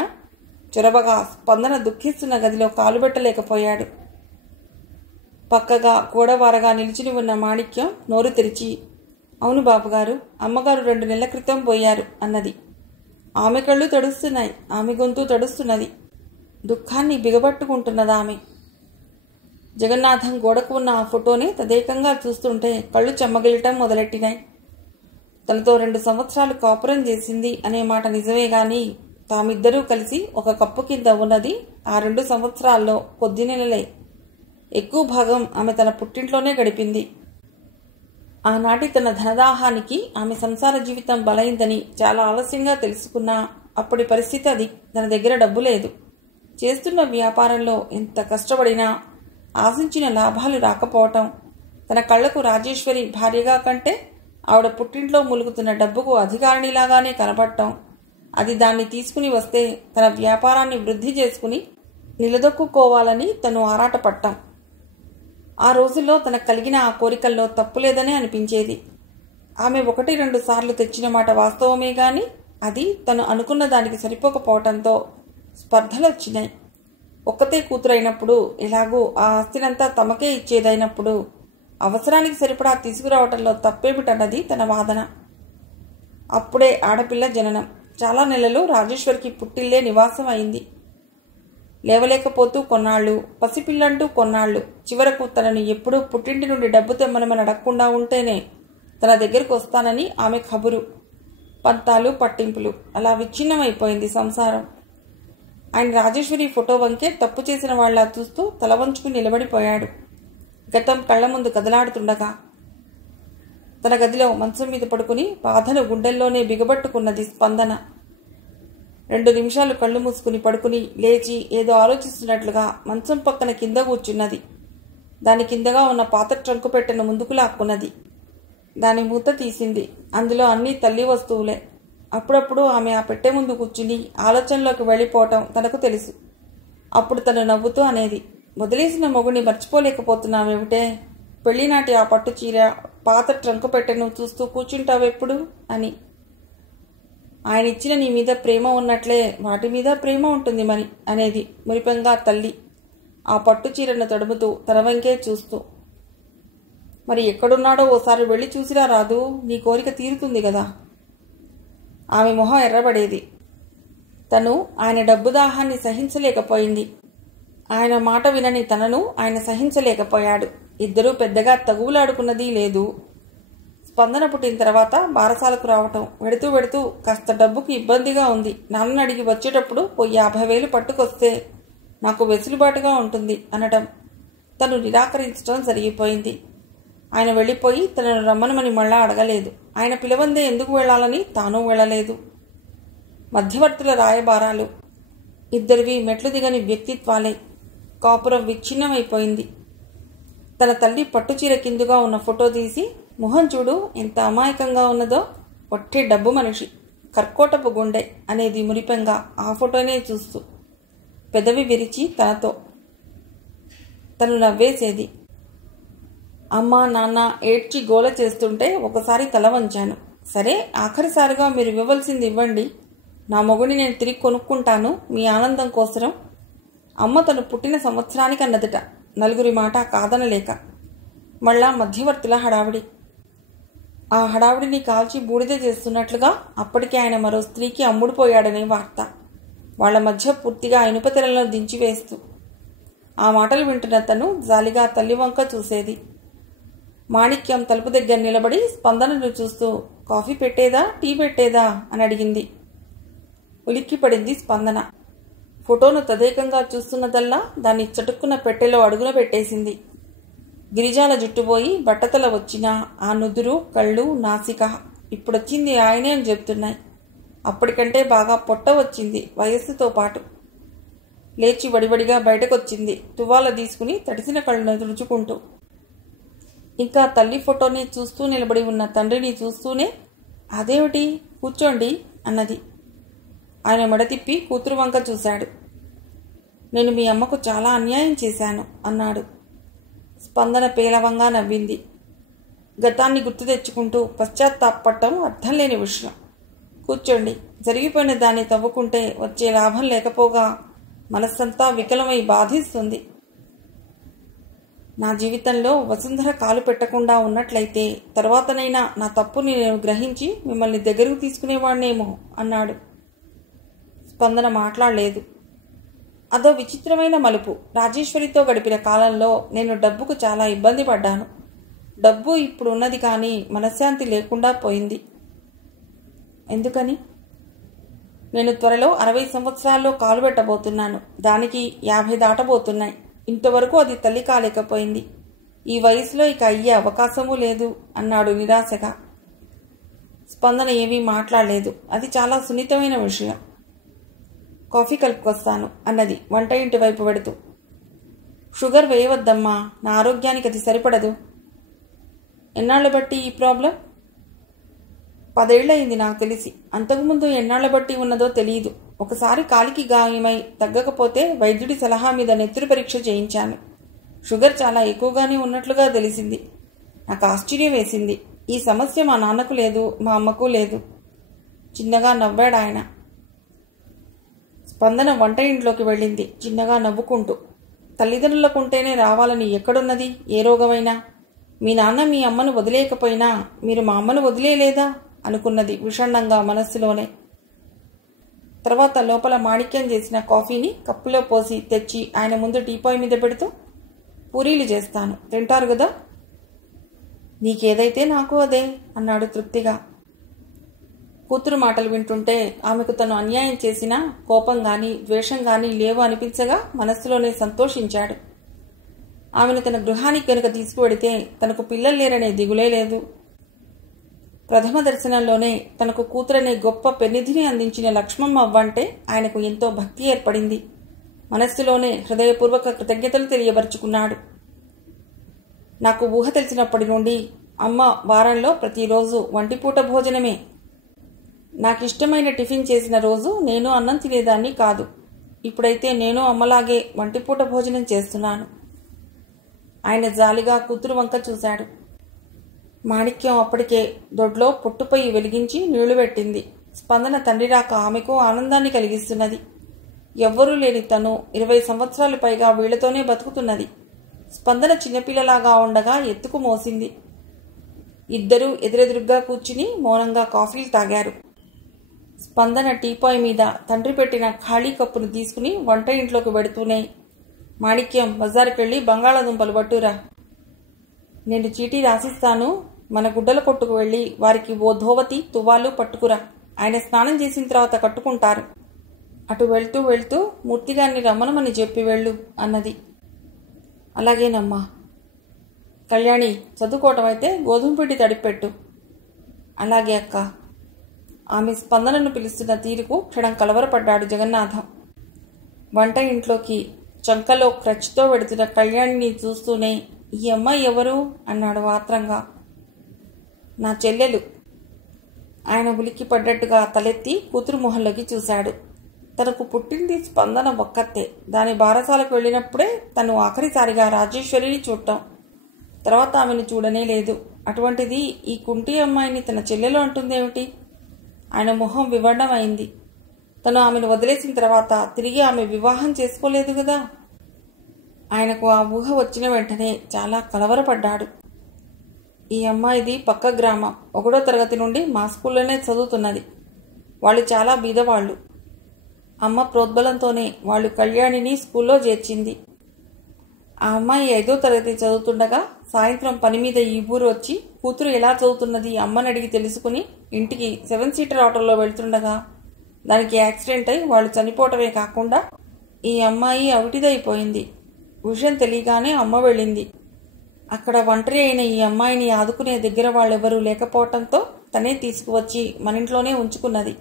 చొరవగా స్పందన దుఃఖిస్తున్న గదిలో కాలు పెట్టలేకపోయాడు. పక్కగా గోడవారగా నిలిచిని ఉన్న మాణిక్యం నోరు తెరిచి, అవును బాబుగారు, అమ్మగారు 2 నెలల క్రితం పోయారు అన్నది. ఆమె కళ్ళు తడుస్తున్నాయి, ఆమె గొంతు తడుస్తున్నది. దుఃఖాన్ని బిగబట్టుకుంటున్నదామె. జగన్నాథం గోడకు ఉన్న ఆ ఫోటోని తదేకంగా చూస్తుంటే కళ్ళు చెమ్మగిలటం మొదలెట్టినాయి. తనతో 2 సంవత్సరాలు కాపురం చేసింది అనే మాట నిజమే గాని తామిద్దరూ కలిసి ఒక కప్పు కింద ఉన్నది ఆ 2 సంవత్సరాల్లో కొద్ది నెలలే. ఎక్కువ భాగం ఆమె తన పుట్టింట్లోనే గడిపింది. ఆనాటి తన ధనదాహానికి ఆమె సంసార జీవితం బలైందని చాలా ఆలస్యంగా తెలుసుకున్నా అప్పటి పరిస్థితి అది. తన దగ్గర డబ్బు లేదు. చేస్తున్న వ్యాపారంలో ఎంత కష్టపడినా ఆశించిన లాభాలు రాకపోవటం, తన కళ్లకు రాజేశ్వరి భార్యగా కంటే ఆవిడ పుట్టింట్లో ములుగుతున్న డబ్బుకు అధికారిణిలాగానే కనబడటం, అది దాన్ని తీసుకుని వస్తే తన వ్యాపారాన్ని వృద్ధి చేసుకుని నిలదొక్కుకోవాలని తను ఆరాటపట్టం. ఆ రోజుల్లో తనకు కలిగిన ఆ కోరికల్లో తప్పులేదనే అనిపించేది. ఆమె 1-2 సార్లు తెచ్చిన మాట వాస్తవమే గాని అది తను అనుకున్న దానికి సరిపోకపోవటంతో స్పర్ధలొచ్చినాయి. ఒక్కతే కూతురైనప్పుడు, ఎలాగూ ఆ ఆస్తినంతా తమకే ఇచ్చేదైనప్పుడు అవసరానికి సరిపడా తీసుకురావటంలో తప్పేమిటన్నది తన వాదన. అప్పుడే ఆడపిల్ల జననం. చాలా నెలలు రాజేశ్వరికి పుట్టిల్లే నివాసం అయింది. లేవలేకపోతూ కొన్నాళ్ళు, పసిపిల్లంటూ కొన్నాళ్ళు, చివరకు తనను ఎప్పుడూ పుట్టింటి నుండి డబ్బు తెమ్మనమని అడగకుండా ఉంటేనే తన దగ్గరకు వస్తానని ఆమె కబురు. పంతాలు పట్టింపులు, అలా విచ్ఛిన్నమైపోయింది సంసారం. ఆయన రాజేశ్వరి ఫోటో వంకే తప్పు చేసిన వాళ్ళ చూస్తూ తల వంచుకుని నిలబడిపోయాడు. గతం కళ్ల ముందు కదలాడుతుండగా తన గదిలో మంచం మీద పడుకుని బాధను గుండెల్లోనే బిగబట్టుకున్నది స్పందన. 2 నిమిషాలు కళ్ళు మూసుకుని పడుకుని లేచి ఏదో ఆలోచిస్తున్నట్లుగా మంచం పక్కన కింద కూర్చున్నది. దాని కిందగా ఉన్న పాత ట్రంకు పెట్టెను ముందుకు లాక్కున్నది. దాని మూత తీసింది. అందులో అన్ని తల్లి వస్తువులే. అప్పుడప్పుడు ఆమె ఆ పెట్టె ముందు కూర్చుని ఆలోచనలోకి వెళ్ళిపోవటం తనకు తెలుసు. అప్పుడు తను నవ్వుతూ అనేది, వదిలేసిన మొగుడిని మర్చిపోలేకపోతున్నావేమిటే? పెళ్లినాటి ఆ పట్టు చీర, పాత ట్రంకు పెట్టెను చూస్తూ కూర్చుంటావెప్పుడు అని. ఆయన ఇచ్చిన నీ మీద ప్రేమ ఉన్నట్లే వాటి మీద ప్రేమ ఉంటుంది మరి అనేది మురిపంగా తల్లి, ఆ పట్టు చీరను తడుముతూ తన వంకే చూస్తూ. మరి ఎక్కడున్నాడో ఓసారి వెళ్ళి చూసిరా రాదు, నీ కోరిక తీరుతుంది కదా. ఆమె మొహం ఎర్రబడేది. తను ఆయన డబ్బు దాహాన్ని సహించలేకపోయింది. ఆయన మాట వినని తనను ఆయన సహించలేకపోయాడు. ఇద్దరూ పెద్దగా తగువులాడుకున్నది లేదు. స్పందన పుట్టిన తర్వాత బారసాలకు రావటం, వెడుతూ వెడుతూ కాస్త డబ్బుకు ఇబ్బందిగా ఉంది, నాన్నని అడిగి వచ్చేటప్పుడు 50,000 పట్టుకొస్తే నాకు వెసులుబాటుగా ఉంటుంది అనటం, తను నిరాకరించడం జరిగిపోయింది. ఆయన వెళ్ళిపోయి తనను రమ్మనమని మళ్ళా అడగలేదు. ఆయన పిలవందే ఎందుకు వెళ్లాలని తాను వెళ్ళలేదు. మధ్యవర్తుల రాయబారాలు, ఇద్దరివి మెట్లు దిగని వ్యక్తిత్వాలే. కాపురం విచ్ఛిన్నమైపోయింది. తన తల్లి పట్టుచీర కిందుగా ఉన్న ఫోటో తీసి, మొహం చూడు ఎంత అమాయకంగా ఉన్నదో, ఒట్టి డబ్బు మనిషి, కర్కోటపు గుండె అనేది మురిపెంగా ఆ ఫోటోనే చూస్తూ పెదవి విరిచి తనతో తను నవ్వేసేది. అమ్మ నాన్న ఏడ్చి గోల చేస్తుంటే ఒకసారి తల వంచాను. సరే, ఆఖరిసారిగా మీరు ఇవ్వవలసింది ఇవ్వండి, నా మొగుడిని నేను తిరిగి కొనుక్కుంటాను మీ ఆనందం కోసరం. అమ్మ తను పుట్టిన సంవత్సరానికి అన్నదట. నలుగురి మాట కాదనలేక. మళ్ళా మధ్యవర్తుల హడావిడి. ఆ హడావిడిని కాల్చి బూడిద చేస్తున్నట్లుగా అప్పటికే ఆయన మరో స్త్రీకి అమ్ముడుపోయాడనే వార్త. వాళ్ల మధ్య పూర్తిగా ఇనుపతెరలను దించివేస్తూ ఆ మాటలు వింటున్న తను జాలిగా తల్లి వంక చూసేది. మాణిక్యం తలుపు దగ్గర నిలబడి స్పందనను చూస్తూ కాఫీ పెట్టేదా, టీ పెట్టేదా అని అడిగింది. ఉలిక్కిపడింది స్పందన. ఫోటోను తదేకంగా చూస్తున్నదల్లా దాన్ని చటుక్కున పెట్టెలో అడుగున పెట్టేసింది. గిరిజాల జుట్టుపోయి బట్టతల వచ్చినా ఆ నుదురు, కళ్ళు, నాసిక ఇప్పుడొచ్చింది ఆయనే అని చెప్తున్నాయి. అప్పటికంటే బాగా పొట్ట వచ్చింది వయస్సుతో పాటు. లేచి వడివడిగా బయటకొచ్చింది, తువ్వాల తీసుకుని తడిసిన కళ్ళను తుడుచుకుంటూ. ఇంకా తల్లి ఫోటోని చూస్తూ నిలబడి ఉన్న తండ్రిని చూస్తూనే అదేమిటి, కూర్చోండి అన్నది. ఆయన మెడతిప్పి కూతురు వంక చూశాడు. నేను మీ అమ్మకు చాలా అన్యాయం చేశాను అన్నాడు. స్పందన పేలవంగా నవ్వింది. గతాన్ని గుర్తు తెచ్చుకుంటూ పశ్చాత్తాపడటం అర్థం లేని విషయం. కూర్చోండి. జరిగిపోయిన దాన్ని తవ్వుకుంటే వచ్చే లాభం లేకపోగా మనస్సంతా వికలమై బాధిస్తుంది. నా జీవితంలో వసుంధర కాలు పెట్టకుండా ఉన్నట్లయితే తర్వాతనైనా నా తప్పుని నేను గ్రహించి మిమ్మల్ని దగ్గరకు తీసుకునేవాడినేమో అన్నాడు. స్పందన మాట్లాడలేదు. అదో విచిత్రమైన మలుపు. రాజేశ్వరితో గడిపిన కాలంలో నేను డబ్బుకు చాలా ఇబ్బంది పడ్డాను. డబ్బు ఇప్పుడు ఉన్నది కానీ మనశ్శాంతి లేకుండా పోయింది. ఎందుకని? నేను త్వరలో 60 సంవత్సరాల్లో కాలు పెట్టబోతున్నాను. దానికి 50 దాటబోతున్నాయి. ఇంతవరకు అది తల్లి కాలేకపోయింది. ఈ వయసులో ఇక అయ్యే అవకాశమూ లేదు అన్నాడు నిరాశగా. స్పందన ఏమీ మాట్లాడలేదు. అది చాలా సున్నితమైన విషయం. కాఫీ కలుపుకొస్తాను అన్నది వంట ఇంటి వైపు వెడుతూ. షుగర్ వేయవద్దమ్మా, నా ఆరోగ్యానికి అది సరిపడదు. ఎన్నాళ్ల బట్టి ఈ ప్రాబ్లం? 10 ఏళ్లయింది నాకు తెలిసి. అంతకుముందు ఎన్నాళ్ల బట్టి ఉన్నదో తెలియదు. ఒకసారి కాలికి గాయమై తగ్గకపోతే వైద్యుడి సలహా మీద నెత్తురు పరీక్ష చేయించాను. షుగర్ చాలా ఎక్కువగానే ఉన్నట్లుగా తెలిసింది. నాకు ఆశ్చర్యం వేసింది. ఈ సమస్య మా నాన్నకు లేదు, మా అమ్మకు లేదు. చిన్నగా నవ్వాడు ఆయన. స్పందన వంట ఇంట్లోకి వెళ్ళింది చిన్నగా నవ్వుకుంటూ. తల్లిదండ్రులకుంటేనే రావాలని ఎక్కడున్నది ఏ రోగమైనా? మీ నాన్న మీ అమ్మను వదిలేయకపోయినా మీరు మా అమ్మను వదిలేయలేదా అనుకున్నది విషణ్ణంగా మనస్సులోనే. తర్వాత లోపల మాణిక్యం చేసిన కాఫీని కప్పులో పోసి తెచ్చి ఆయన ముందు టీపాయ్ మీద పెడుతూ, పూరీలు చేస్తాను, తింటారు కదా? నీకేదైతే నాకు అదే అన్నాడు తృప్తిగా. కూతురు మాటలు వింటుంటే ఆమెకు తను అన్యాయం చేసినా కోపం గాని ద్వేషం గాని లేవు అనిపించగా మనస్సులోనే సంతోషించాడు. ఆమెను తన గృహానికి కనుక తీసుకువెడితే తనకు పిల్లలు లేరనే దిగులే లేదు. ప్రథమ దర్శనంలోనే తనకు కూతురనే గొప్ప పెన్నిధిని అందించిన లక్ష్మమ్మ అవ్వంటే ఆయనకు ఎంతో భక్తి ఏర్పడింది. మనస్సులోనే హృదయపూర్వక కృతజ్ఞతలు తెలియబరుచుకున్నాడు. నాకు ఊహ తెలిసినప్పటి నుండి అమ్మ వారంలో ప్రతిరోజు వంటిపూట భోజనమే. నాకిష్టమైన టిఫిన్ చేసిన రోజు నేను అన్నం తినేదాన్ని కాదు. ఇప్పుడైతే నేను అమ్మలాగే వంటిపూట భోజనం చేస్తున్నాను. ఆయన జాలిగా కూతురు వంక చూశాడు. మాణిక్యం అప్పటికే దొడ్లో పొట్టుపొయ్యి వెలిగించి నీళ్లు పెట్టింది. స్పందన తండ్రి రాక ఆమెకు ఆనందాన్ని కలిగిస్తున్నది. ఎవ్వరూ లేని తను 20 సంవత్సరాలు పైగా వీళ్లతోనే బతుకుతున్నది. స్పందన చిన్నపిల్లలాగా ఉండగా ఎత్తుకు మోసింది. ఇద్దరూ ఎదురెదురుగ్గా కూర్చుని మౌనంగా కాఫీలు తాగారు. స్పందన టీపాయ్ మీద తండ్రి పెట్టిన ఖాళీ కప్పును తీసుకుని వంట ఇంట్లోకి వెడుతూనే, మాణిక్యం బజారుకెళ్ళి బంగాళాదుంపలు పట్టురా. నేను చీటీ రాసిస్తాను. మన గుడ్డల కొట్టుకు వెళ్ళి వారికి ఓ ధోవతి తువ్వాలు పట్టుకురా. ఆయన స్నానం చేసిన తర్వాత కట్టుకుంటారు. అటు వెళ్తూ వెళ్తూ మూర్తిగారిని రమ్మనమని చెప్పి వెళ్ళు అన్నది. అలాగేనమ్మా. కళ్యాణి, చదువుకోవటం అయితే గోధుమ పిండి తడిపెట్టు. అలాగే అక్క. ఆమె స్పందనను పిలుస్తున్న తీరుకు క్షణం కలవరపడ్డాడు జగన్నాథం. వంట ఇంట్లోకి చంకలో క్రచ్తో వెడుతున్న కళ్యాణిని చూస్తూనే, ఈ అమ్మాయి ఎవరు అన్నాడు ఆత్రంగా. నా చెల్లెలు. ఆయన ఉలిక్కి పడ్డట్టుగా తలెత్తి కూతురు మొహంలోకి చూశాడు. తనకు పుట్టింది స్పందన ఒక్కతే. దాని బారసాలకు వెళ్ళినప్పుడే తను ఆఖరిసారిగా రాజేశ్వరిని చూడటం. తర్వాత ఆమెను చూడనే లేదు. అటువంటిది ఈ కుంటి అమ్మాయిని తన చెల్లెలు అంటుందేమిటి? ఆయన మొహం వివర్ణమైంది. తను ఆమెను వదిలేసిన తర్వాత తిరిగి ఆమె వివాహం చేసుకోలేదు కదా. ఆయనకు ఆ ఊహ వచ్చిన వెంటనే చాలా కలవరపడ్డాడు. ఈ అమ్మాయిది పక్క గ్రామం, 1వ తరగతి నుండి మా స్కూల్లోనే చదువుతున్నది. వాళ్ళు చాలా బీదవాళ్ళు. అమ్మ ప్రోద్బలంతోనే వాళ్ళు కళ్యాణిని స్కూల్లో చేర్చింది. ఆ అమ్మాయి 5వ తరగతి చదువుతుండగా సాయంత్రం పని మీద ఈ ఊరు వచ్చి కూతురు ఎలా చదువుతున్నది అమ్మని అడిగి తెలుసుకుని ఇంటికి 7 సీటర్ ఆటోలో వెళ్తుండగా దానికి యాక్సిడెంట్ అయి వాళ్ళు చనిపోవటమే కాకుండా ఈ అమ్మాయి అవిటిదైపోయింది. విషయం తెలియగానే అమ్మ వెళ్ళింది. అక్కడ ఒంటరి అయిన ఈ అమ్మాయిని ఆదుకునే దగ్గర వాళ్ళెవరూ లేకపోవటంతో తనే తీసుకువచ్చి మన ఇంట్లోనే ఉంచుకున్నది.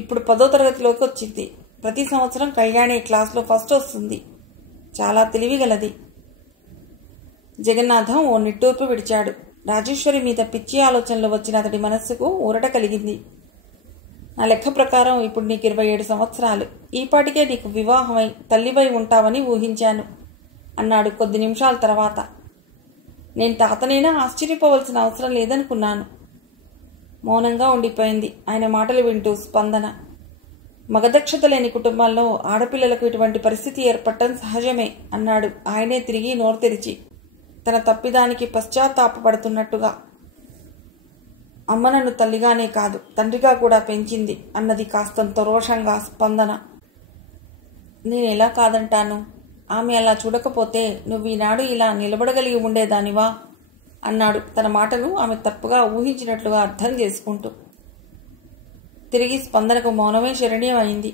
ఇప్పుడు 10వ తరగతిలోకి వచ్చింది. ప్రతి సంవత్సరం కళ్యాణి క్లాస్లో ఫస్ట్ వస్తుంది. చాలా తెలివిగలది. జగన్నాథం ఓ నిట్టూర్పు విడిచాడు. రాజేశ్వరి మీద పిచ్చి ఆలోచనలు వచ్చిన అతడి మనస్సుకు ఊరట కలిగింది. నా లెక్క ప్రకారం ఇప్పుడు నీకు 27 సంవత్సరాలు. ఈపాటికే నీకు వివాహమై తల్లివై ఉంటావని ఊహించాను అన్నాడు కొద్ది నిమిషాల తర్వాత. నేను తాతనైనా ఆశ్చర్యపోవలసిన అవసరం లేదనుకున్నాను. మౌనంగా ఉండిపోయింది ఆయన మాటలు వింటూ స్పందన. మగదక్షత లేని కుటుంబాల్లో ఆడపిల్లలకు ఇటువంటి పరిస్థితి ఏర్పడటం సహజమే అన్నాడు ఆయనే తిరిగి నోరు తెరిచి, తన తప్పిదానికి పశ్చాత్తాపపడుతున్నట్టుగా. అమ్మ నన్ను తల్లిగానే కాదు తండ్రిగా కూడా పెంచింది అన్నది కాస్తంత రోషంగా స్పందన. నేనెలా కాదంటాను? ఆమె అలా చూడకపోతే నువ్వు ఈనాడు ఇలా నిలబడగలిగి ఉండేదానివా అన్నాడు తన మాటను ఆమె తప్పుగా ఊహించినట్లుగా అర్థం చేసుకుంటూ. తిరిగి స్పందనకు మౌనమే శరణ్యం అయింది.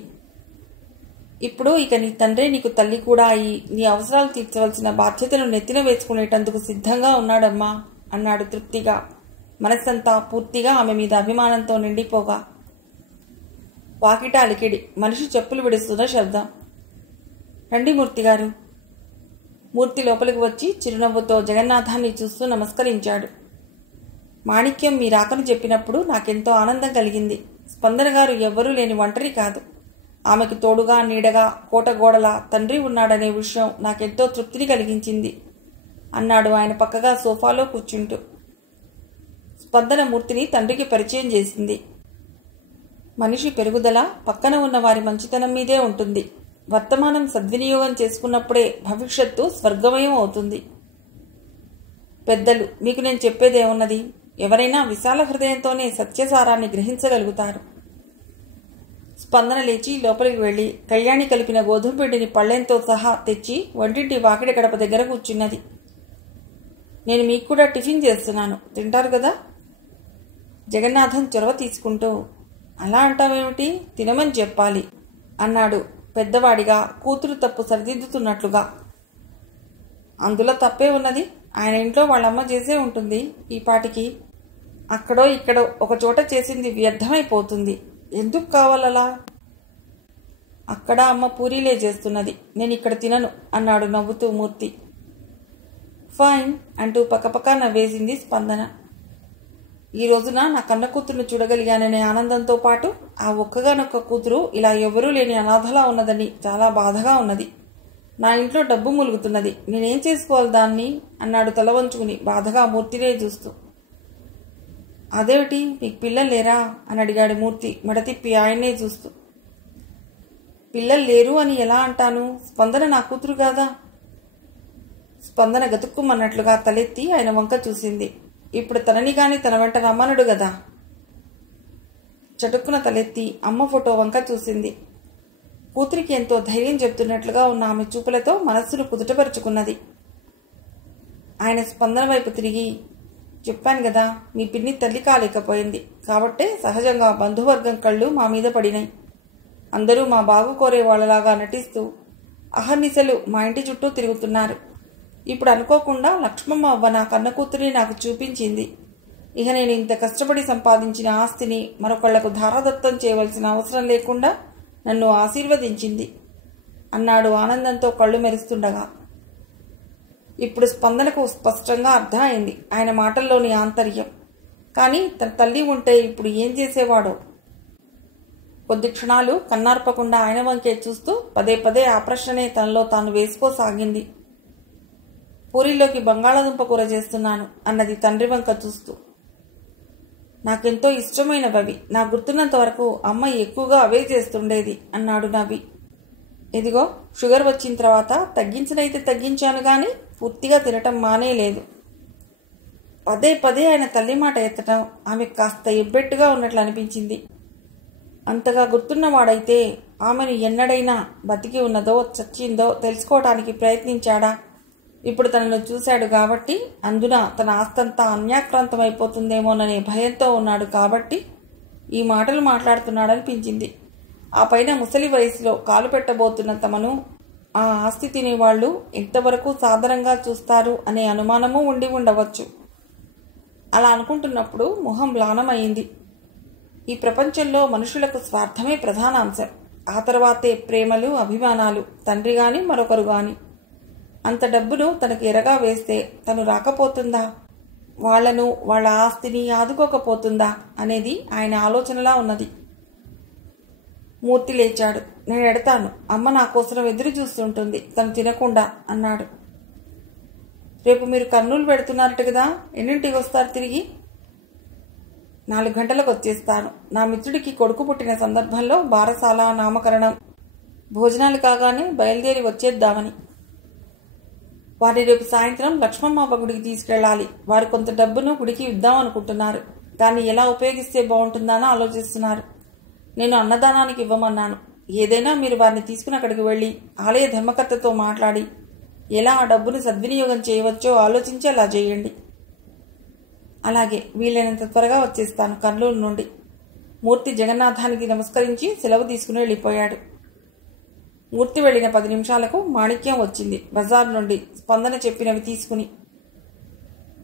ఇప్పుడు ఇక నీ తండ్రే నీకు తల్లి కూడా అయి నీ అవసరాలు తీర్చవలసిన బాధ్యతను నెత్తిన వేసుకునేటందుకు సిద్ధంగా ఉన్నాడమ్మా అన్నాడు తృప్తిగా, మనస్సంతా పూర్తిగా ఆమె మీద అభిమానంతో నిండిపోగా. వాకిట అలికిడి, మనిషి చెప్పులు విడుస్తున్న శబ్దం. రండి మూర్తిగారు. మూర్తి లోపలికి వచ్చి చిరునవ్వుతో జగన్నాథాన్ని చూస్తూ నమస్కరించాడు. మాణిక్యం మీ రాకను చెప్పినప్పుడు నాకెంతో ఆనందం కలిగింది. స్పందన గారు ఎవ్వరూ లేని ఒంటరి కాదు. ఆమెకు తోడుగా నీడగా కోటగోడలా తండ్రి ఉన్నాడనే విషయం నాకెంతో తృప్తిని కలిగించింది అన్నాడు ఆయన పక్కగా సోఫాలో కూర్చుంటూ. స్పందన మూర్తిని తండ్రికి పరిచయం చేసింది. మనిషి పెరుగుదల పక్కన ఉన్న వారి మంచితనం మీదే ఉంటుంది. వర్తమానం సద్వినియోగం చేసుకున్నప్పుడే భవిష్యత్తు స్వర్గమయం అవుతుంది. పెద్దలు, మీకు నేను చెప్పేదేమున్నది? ఎవరైనా విశాల హృదయంతోనే సత్యసారాన్ని గ్రహించగలుగుతారు. స్పందన లేచి లోపలికి వెళ్లి కళ్యాణి కలిపిన గోధుమ పిండిని పళ్ళెంతో సహా తెచ్చి వంటింటి వాకిడి గడప దగ్గర కూర్చున్నది. నేను మీకు కూడా టిఫిన్ చేస్తున్నాను, తింటారు కదా? జగన్నాథం చొరవ తీసుకుంటూ, అలా అంటావేమిటి, తినమని చెప్పాలి అన్నాడు పెద్దవాడిగా కూతురు తప్పు సరిదిద్దుతున్నట్లుగా. అందులో తప్పే ఉన్నది. ఆయన ఇంట్లో వాళ్ళమ్మ చేసే ఉంటుంది. ఈ పాటికి అక్కడో ఇక్కడో ఒక చోట చేసింది వ్యర్థమైపోతుంది. ఎందుకు కావాలలా? అక్కడ అమ్మ పూరీలే చేస్తున్నది, నేను ఇక్కడ తినను అన్నాడు నవ్వుతూ మూర్తి. ఫైన్ అంటూ పక్కపక్క నవ్వేసింది స్పందన. ఈ రోజున నా కన్న కూతురును చూడగలిగాననే ఆనందంతో పాటు ఆ ఒక్కగానొక్క కూతురు ఇలా ఎవరూ లేని అనాథలా ఉన్నదని చాలా బాధగా ఉన్నది. నా ఇంట్లో డబ్బు ములుగుతున్నది, నేనేం చేసుకోవాలి దాన్ని అన్నాడు తల వంచుకుని బాధగా మూర్తినే చూస్తూ. అదేమిటి, మీకు పిల్లలు లేరా అని అడిగాడు మూర్తి మెడతిప్పి ఆయన్నే చూస్తూ. పిల్లలు లేరు అని ఎలా అంటాను? స్పందన నా కూతురు కాదా? స్పందన గతుక్కుమన్నట్లుగా తలెత్తి ఆయన వంక చూసింది. ఇప్పుడు తనని గాని తన వెంట రమ్మనుడు గదా. చటుక్కున తలెత్తి అమ్మ ఫోటో వంక చూసింది. కూతురికి ఎంతో ధైర్యం చెప్తున్నట్లుగా ఉన్న ఆమె చూపులతో మనస్సును కుదుటపరుచుకున్నది. ఆయన స్పందన వైపు తిరిగి, చెప్పాను కదా, మీ పిన్ని తల్లి కాలేకపోయింది కాబట్టే సహజంగా బంధువర్గం కళ్ళు మా మీద పడినాయి. అందరూ మా బాగు కోరే వాళ్ళలాగా నటిస్తూ అహర్నిశలు మా ఇంటి చుట్టూ తిరుగుతున్నారు. ఇప్పుడు అనుకోకుండా లక్ష్మమ్మ అవ్వ నా కన్న కూతురిని నాకు చూపించింది. ఇక నేను ఇంత కష్టపడి సంపాదించిన ఆస్తిని మరొకళ్లకు ధారాదత్తం చేయవలసిన అవసరం లేకుండా నన్ను ఆశీర్వదించింది అన్నాడు ఆనందంతో కళ్ళు మెరుస్తుండగా. ఇప్పుడు స్పందనకు స్పష్టంగా అర్థమైంది ఆయన మాటల్లోని ఆంతర్యం. కానీ తన తల్లి ఉంటే ఇప్పుడు ఏం చేసేవాడో. కొద్ది క్షణాలు కన్నార్పకుండా ఆయన వంకే చూస్తూ పదే పదే ఆ ప్రశ్ననే తనలో తాను వేసుకోసాగింది. పూరిలోకి బంగాళాదుంప కూర చేస్తున్నాను అన్నది తండ్రి వంక చూస్తూ. నాకెంతో ఇష్టమైనవి. నా గుర్తున్నంత వరకు అమ్మ ఎక్కువగా అవే చేస్తుండేది అన్నాడు నవ్వి. ఇదిగో షుగర్ వచ్చిన తర్వాత తగ్గించనైతే తగ్గించాను కానీ పూర్తిగా తినటం మానేలేదు. పదే పదే ఆయన తల్లి మాట ఎత్తటం ఆమె కాస్త ఎబ్బెట్టుగా ఉన్నట్లు అనిపించింది. అంతగా గుర్తున్నవాడైతే ఆమెను ఎన్నడైనా బతికి ఉన్నదో చచ్చిందో తెలుసుకోవటానికి ప్రయత్నించాడా? ఇప్పుడు తనను చూశాడు కాబట్టి, అందున తన ఆస్తంతా అన్యాక్రాంతమైపోతుందేమోననే భయంతో ఉన్నాడు కాబట్టి ఈ మాటలు మాట్లాడుతున్నాడనిపించింది. ఆ పైన ముసలి వయసులో కాలు పెట్టబోతున్న తమను ఆ ఆస్తి తినేవాళ్లు ఎంతవరకు సాధారణంగా చూస్తారు అనే అనుమానమూ ఉండి ఉండవచ్చు. అలా అనుకుంటున్నప్పుడు మొహం మ్లానమైంది. ఈ ప్రపంచంలో మనుషులకు స్వార్థమే ప్రధాన అంశం. ఆ తర్వాతే ప్రేమలు, అభిమానాలు, తండ్రి గాని మరొకరు గాని. అంత డబ్బును తనకు ఎరగా వేస్తే తను రాకపోతుందా? వాళ్లను, వాళ్ల ఆస్తిని ఆదుకోకపోతుందా అనేది ఆయన ఆలోచనలా ఉన్నది. మూర్తి లేచాడు. నేను ఎడతాను, అమ్మ నా కోసం ఎదురు చూస్తుంటుంది, తను తినకుండా అన్నాడు. రేపు మీరు కర్నూలు పెడుతున్నారట కదా, ఎన్నింటికి వస్తారు తిరిగి? 4 గంటలకు వచ్చేస్తాను. నా మిత్రుడికి కొడుకు పుట్టిన సందర్భంలో బారసాల, నామకరణం, భోజనాలు కాగానే బయలుదేరి వచ్చేద్దామని. వారి రేపు సాయంత్రం లక్ష్మమ్మ గుడికి తీసుకెళ్లాలి. వారు కొంత డబ్బును గుడికి ఇద్దామనుకుంటున్నారు. దాన్ని ఎలా ఉపయోగిస్తే బాగుంటుందని ఆలోచిస్తున్నారు. నేను అన్నదానానికి ఇవ్వమన్నాను. ఏదైనా మీరు వారిని తీసుకుని అక్కడికి వెళ్లి ఆలయ ధర్మకర్తతో మాట్లాడి ఎలా ఆ డబ్బును సద్వినియోగం చేయవచ్చో ఆలోచించి అలా చేయండి. అలాగే, వీలైనంత త్వరగా వచ్చేస్తాను కర్నూలు నుండి. మూర్తి జగన్నాథానికి నమస్కరించి సెలవు తీసుకుని వెళ్ళిపోయాడు. మూర్తి వెళ్లిన 10 నిమిషాలకు మాణిక్యం వచ్చింది బజార్ నుండి స్పందన చెప్పినవి తీసుకుని.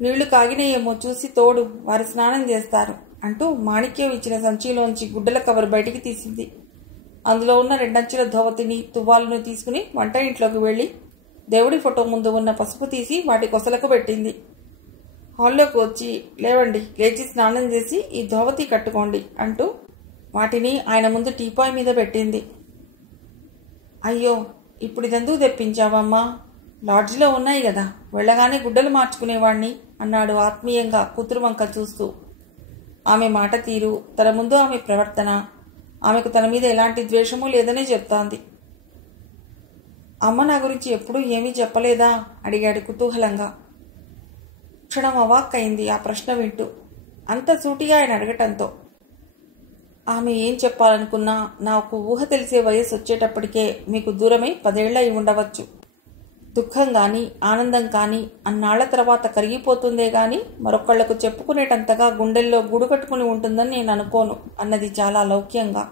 నీళ్లు కాగినాయేమో చూసి తోడు, వారు స్నానం చేస్తారు అంటూ మాణిక్యం ఇచ్చిన సంచిలోంచి గుడ్డల కవర్ బయటికి తీసింది. అందులో ఉన్న 2 అంచుల ధోవతిని, తువ్వాలను తీసుకుని వంట ఇంట్లోకి వెళ్లి దేవుడి ఫోటో ముందు ఉన్న పసుపు తీసి వాటి కొసలకు పెట్టింది. హాల్లోకి వచ్చి, లేవండి, లేచి స్నానం చేసి ఈ ధోవతి కట్టుకోండి అంటూ వాటిని ఆయన ముందు టీపాయ్ మీద పెట్టింది. అయ్యో, ఇప్పుడు ఇదెందుకు తెప్పించావమ్మా? లాడ్జిలో ఉన్నాయి కదా, వెళ్ళగానే గుడ్డలు మార్చుకునేవాణ్ణి అన్నాడు ఆత్మీయంగా కూతురు వంక చూస్తూ. ఆమె మాట తీరు, తన ముందు ఆమె ప్రవర్తన ఆమెకు తన మీద ఎలాంటి ద్వేషమూ లేదనే చెప్తాంది. అమ్మ నా గురించి ఎప్పుడూ ఏమీ చెప్పలేదా? అడిగాడు కుతూహలంగా. క్షణం అవాక్కయింది ఆ ప్రశ్న వింటూ. అంత సూటిగా ఆయన అడగటంతో. ఆమె ఏం చెప్పాలనుకున్నా నాకు ఊహ తెలిసే వయసు వచ్చేటప్పటికే మీకు దూరమై 10 ఏళ్లు అయి ఉండవచ్చు. దుఃఖం గాని ఆనందం కాని అన్నాళ్ల తర్వాత కరిగిపోతుందే గాని మరొకళ్లకు చెప్పుకునేటంతగా గుండెల్లో గూడు కట్టుకుని ఉంటుందని నేను అనుకోను అన్నది చాలా లౌక్యంగా.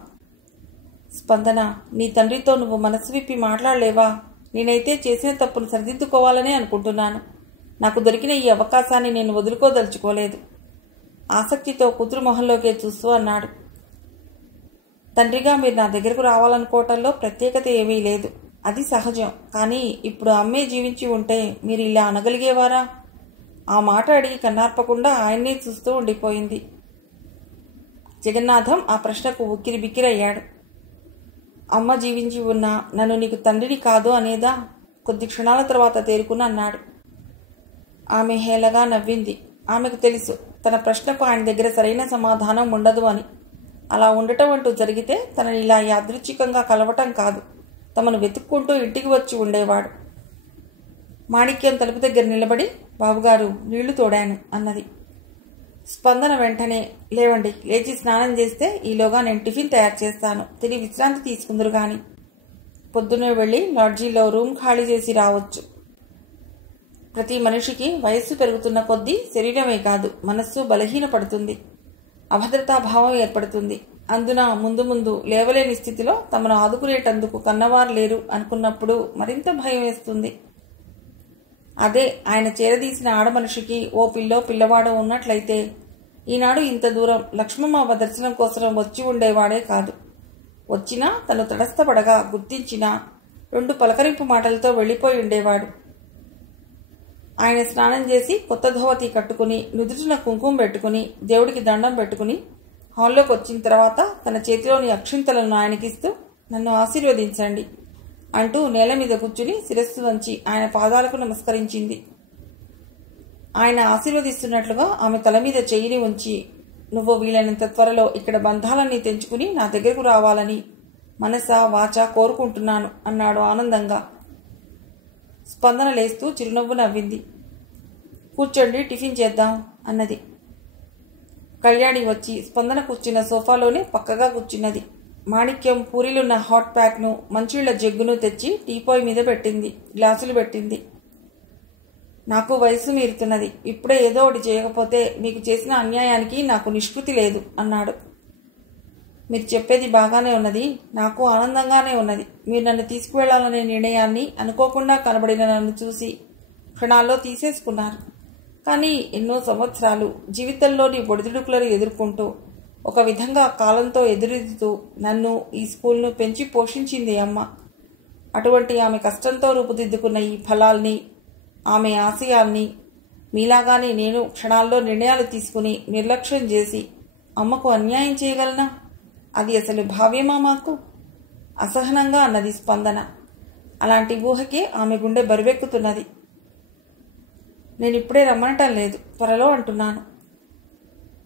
స్పందన, నీ తండ్రితో నువ్వు మనసు విప్పి మాట్లాడలేవా? నేనైతే చేసిన తప్పును సరిదిద్దుకోవాలనే అనుకుంటున్నాను. నాకు దొరికిన ఈ అవకాశాన్ని నేను వదులుకోదలుచుకోలేదు. ఆసక్తితో కూతురు మొహంలోకే చూస్తూ అన్నాడు. తండ్రిగా మీరు నా దగ్గరకు రావాలనుకోవటంలో ప్రత్యేకత ఏమీ లేదు. అది సహజం. కానీ ఇప్పుడు అమ్మే జీవించి ఉంటే మీరు ఇలా అనగలిగేవారా? ఆ మాట అడిగి కన్నార్పకుండా ఆయన్నే చూస్తూ ఉండిపోయింది. జగన్నాథం ఆ ప్రశ్నకు ఉక్కిరి బిక్కిరయ్యాడు. అమ్మ జీవించి ఉన్నా నన్ను నీకు తండ్రిని కాదు అనేదా? కొద్ది క్షణాల తర్వాత తేరుకుని అన్నాడు. ఆమె హేళగా నవ్వింది. ఆమెకు తెలుసు తన ప్రశ్నకు ఆయన దగ్గర సరైన సమాధానం ఉండదు అని. అలా ఉండటం అంటూ జరిగితే తనని ఇలా యాదృచ్ఛికంగా కలవటం కాదు, తమను వెతుక్కుంటూ ఇంటికి వచ్చి ఉండేవాడు. మాణిక్యం తలుపు దగ్గర నిలబడి, బాబుగారు, నీళ్లు తోడాను అన్నది. స్పందన వెంటనే, లేవండి, లేచి స్నానం చేస్తే ఈలోగా నేను టిఫిన్ తయారు చేస్తాను, తిని విశ్రాంతి తీసుకుందరు గాని. పొద్దునే వెళ్ళి లాడ్జీలో రూమ్ ఖాళీ చేసి రావచ్చు. ప్రతి మనిషికి వయస్సు పెరుగుతున్న కొద్దీ శరీరమే కాదు మనస్సు బలహీనపడుతుంది, అభద్రతాభావం ఏర్పడుతుంది. అందున ముందు ముందు లేవలేని స్థితిలో తమను ఆదుకునేటందుకు కన్నవారు లేరు అనుకున్నప్పుడు మరింత భయం వేస్తుంది. అదే ఆయన చేరదీసిన ఆడమనిషికి ఓ పిల్లో పిల్లవాడో ఉన్నట్లయితే ఈనాడు ఇంత దూరం లక్ష్మమ్మ దర్శనం కోసం వచ్చి ఉండేవాడే కాదు. వచ్చినా తను తటస్థపడగా గుర్తించినా 2 పలకరింపు మాటలతో వెళ్ళిపోయి ఉండేవాడు. ఆయన స్నానం చేసి కొత్త ధోవతి కట్టుకుని నుదుటిన కుంకుమ పెట్టుకుని దేవుడికి దండం పెట్టుకుని హాల్లోకి వచ్చిన తర్వాత తన చేతిలోని అక్షింతలను ఆయనకిస్తూ, నన్ను ఆశీర్వదించండి అంటూ నేల మీద కూర్చుని శిరస్సు వంచి ఆయన పాదాలకు నమస్కరించింది. ఆయన ఆశీర్వదిస్తున్నట్లుగా ఆమె తల మీద చెయ్యిని ఉంచి, నువ్వు వీలైనంత త్వరలో ఇక్కడ బంధాలన్నీ తెంచుకుని నా దగ్గరకు రావాలని మనస వాచ కోరుకుంటున్నాను అన్నాడు ఆనందంగా. స్పందన లేస్తూ చిరునవ్వు నవ్వింది. కూర్చోండి, టిఫిన్ చేద్దాం అన్నది. కళ్యాణి వచ్చి స్పందన కూర్చున్న సోఫాలోనే పక్కగా కూర్చున్నది. మాణిక్యం పూరీలున్న హాట్ ప్యాక్ను మంచిళ్ళ జగ్గును తెచ్చి టీపాయ్ మీద పెట్టింది. గ్లాసులు పెట్టింది. నాకు వయసు మీరుతున్నది. ఇప్పుడే ఏదో ఒకటి చేయకపోతే మీకు చేసిన అన్యాయానికి నాకు నిష్కృతి లేదు అన్నాడు. మీరు చెప్పేది బాగానే ఉన్నది, నాకు ఆనందంగానే ఉన్నది. మీరు నన్ను తీసుకువెళ్లాలనే నిర్ణయాన్ని అనుకోకుండా కనబడిన నన్ను చూసి క్షణాల్లో తీసేసుకున్నారు. కానీ ఎన్నో సంవత్సరాలు జీవితంలోని ఒడిదుడుకులను ఎదుర్కొంటూ ఒక విధంగా కాలంతో ఎదురెదుతూ నన్ను ఈ స్కూల్ను పెంచి పోషించింది అమ్మ. అటువంటి ఆమె కష్టంతో రూపుదిద్దుకున్న ఈ ఫలాల్ని, ఆమె ఆశయాల్ని మీలాగానే నేను క్షణాల్లో నిర్ణయాలు తీసుకుని నిర్లక్ష్యం చేసి అమ్మకు అన్యాయం చేయగలనా? అది అసలు భావ్యమా మాకు? అసహనంగా అన్నది స్పందన. అలాంటి ఊహకే ఆమె గుండె బరువెక్కుతున్నది. నేను ఇప్పుడే రమ్మనటం లేదు, త్వరలో అంటున్నాను.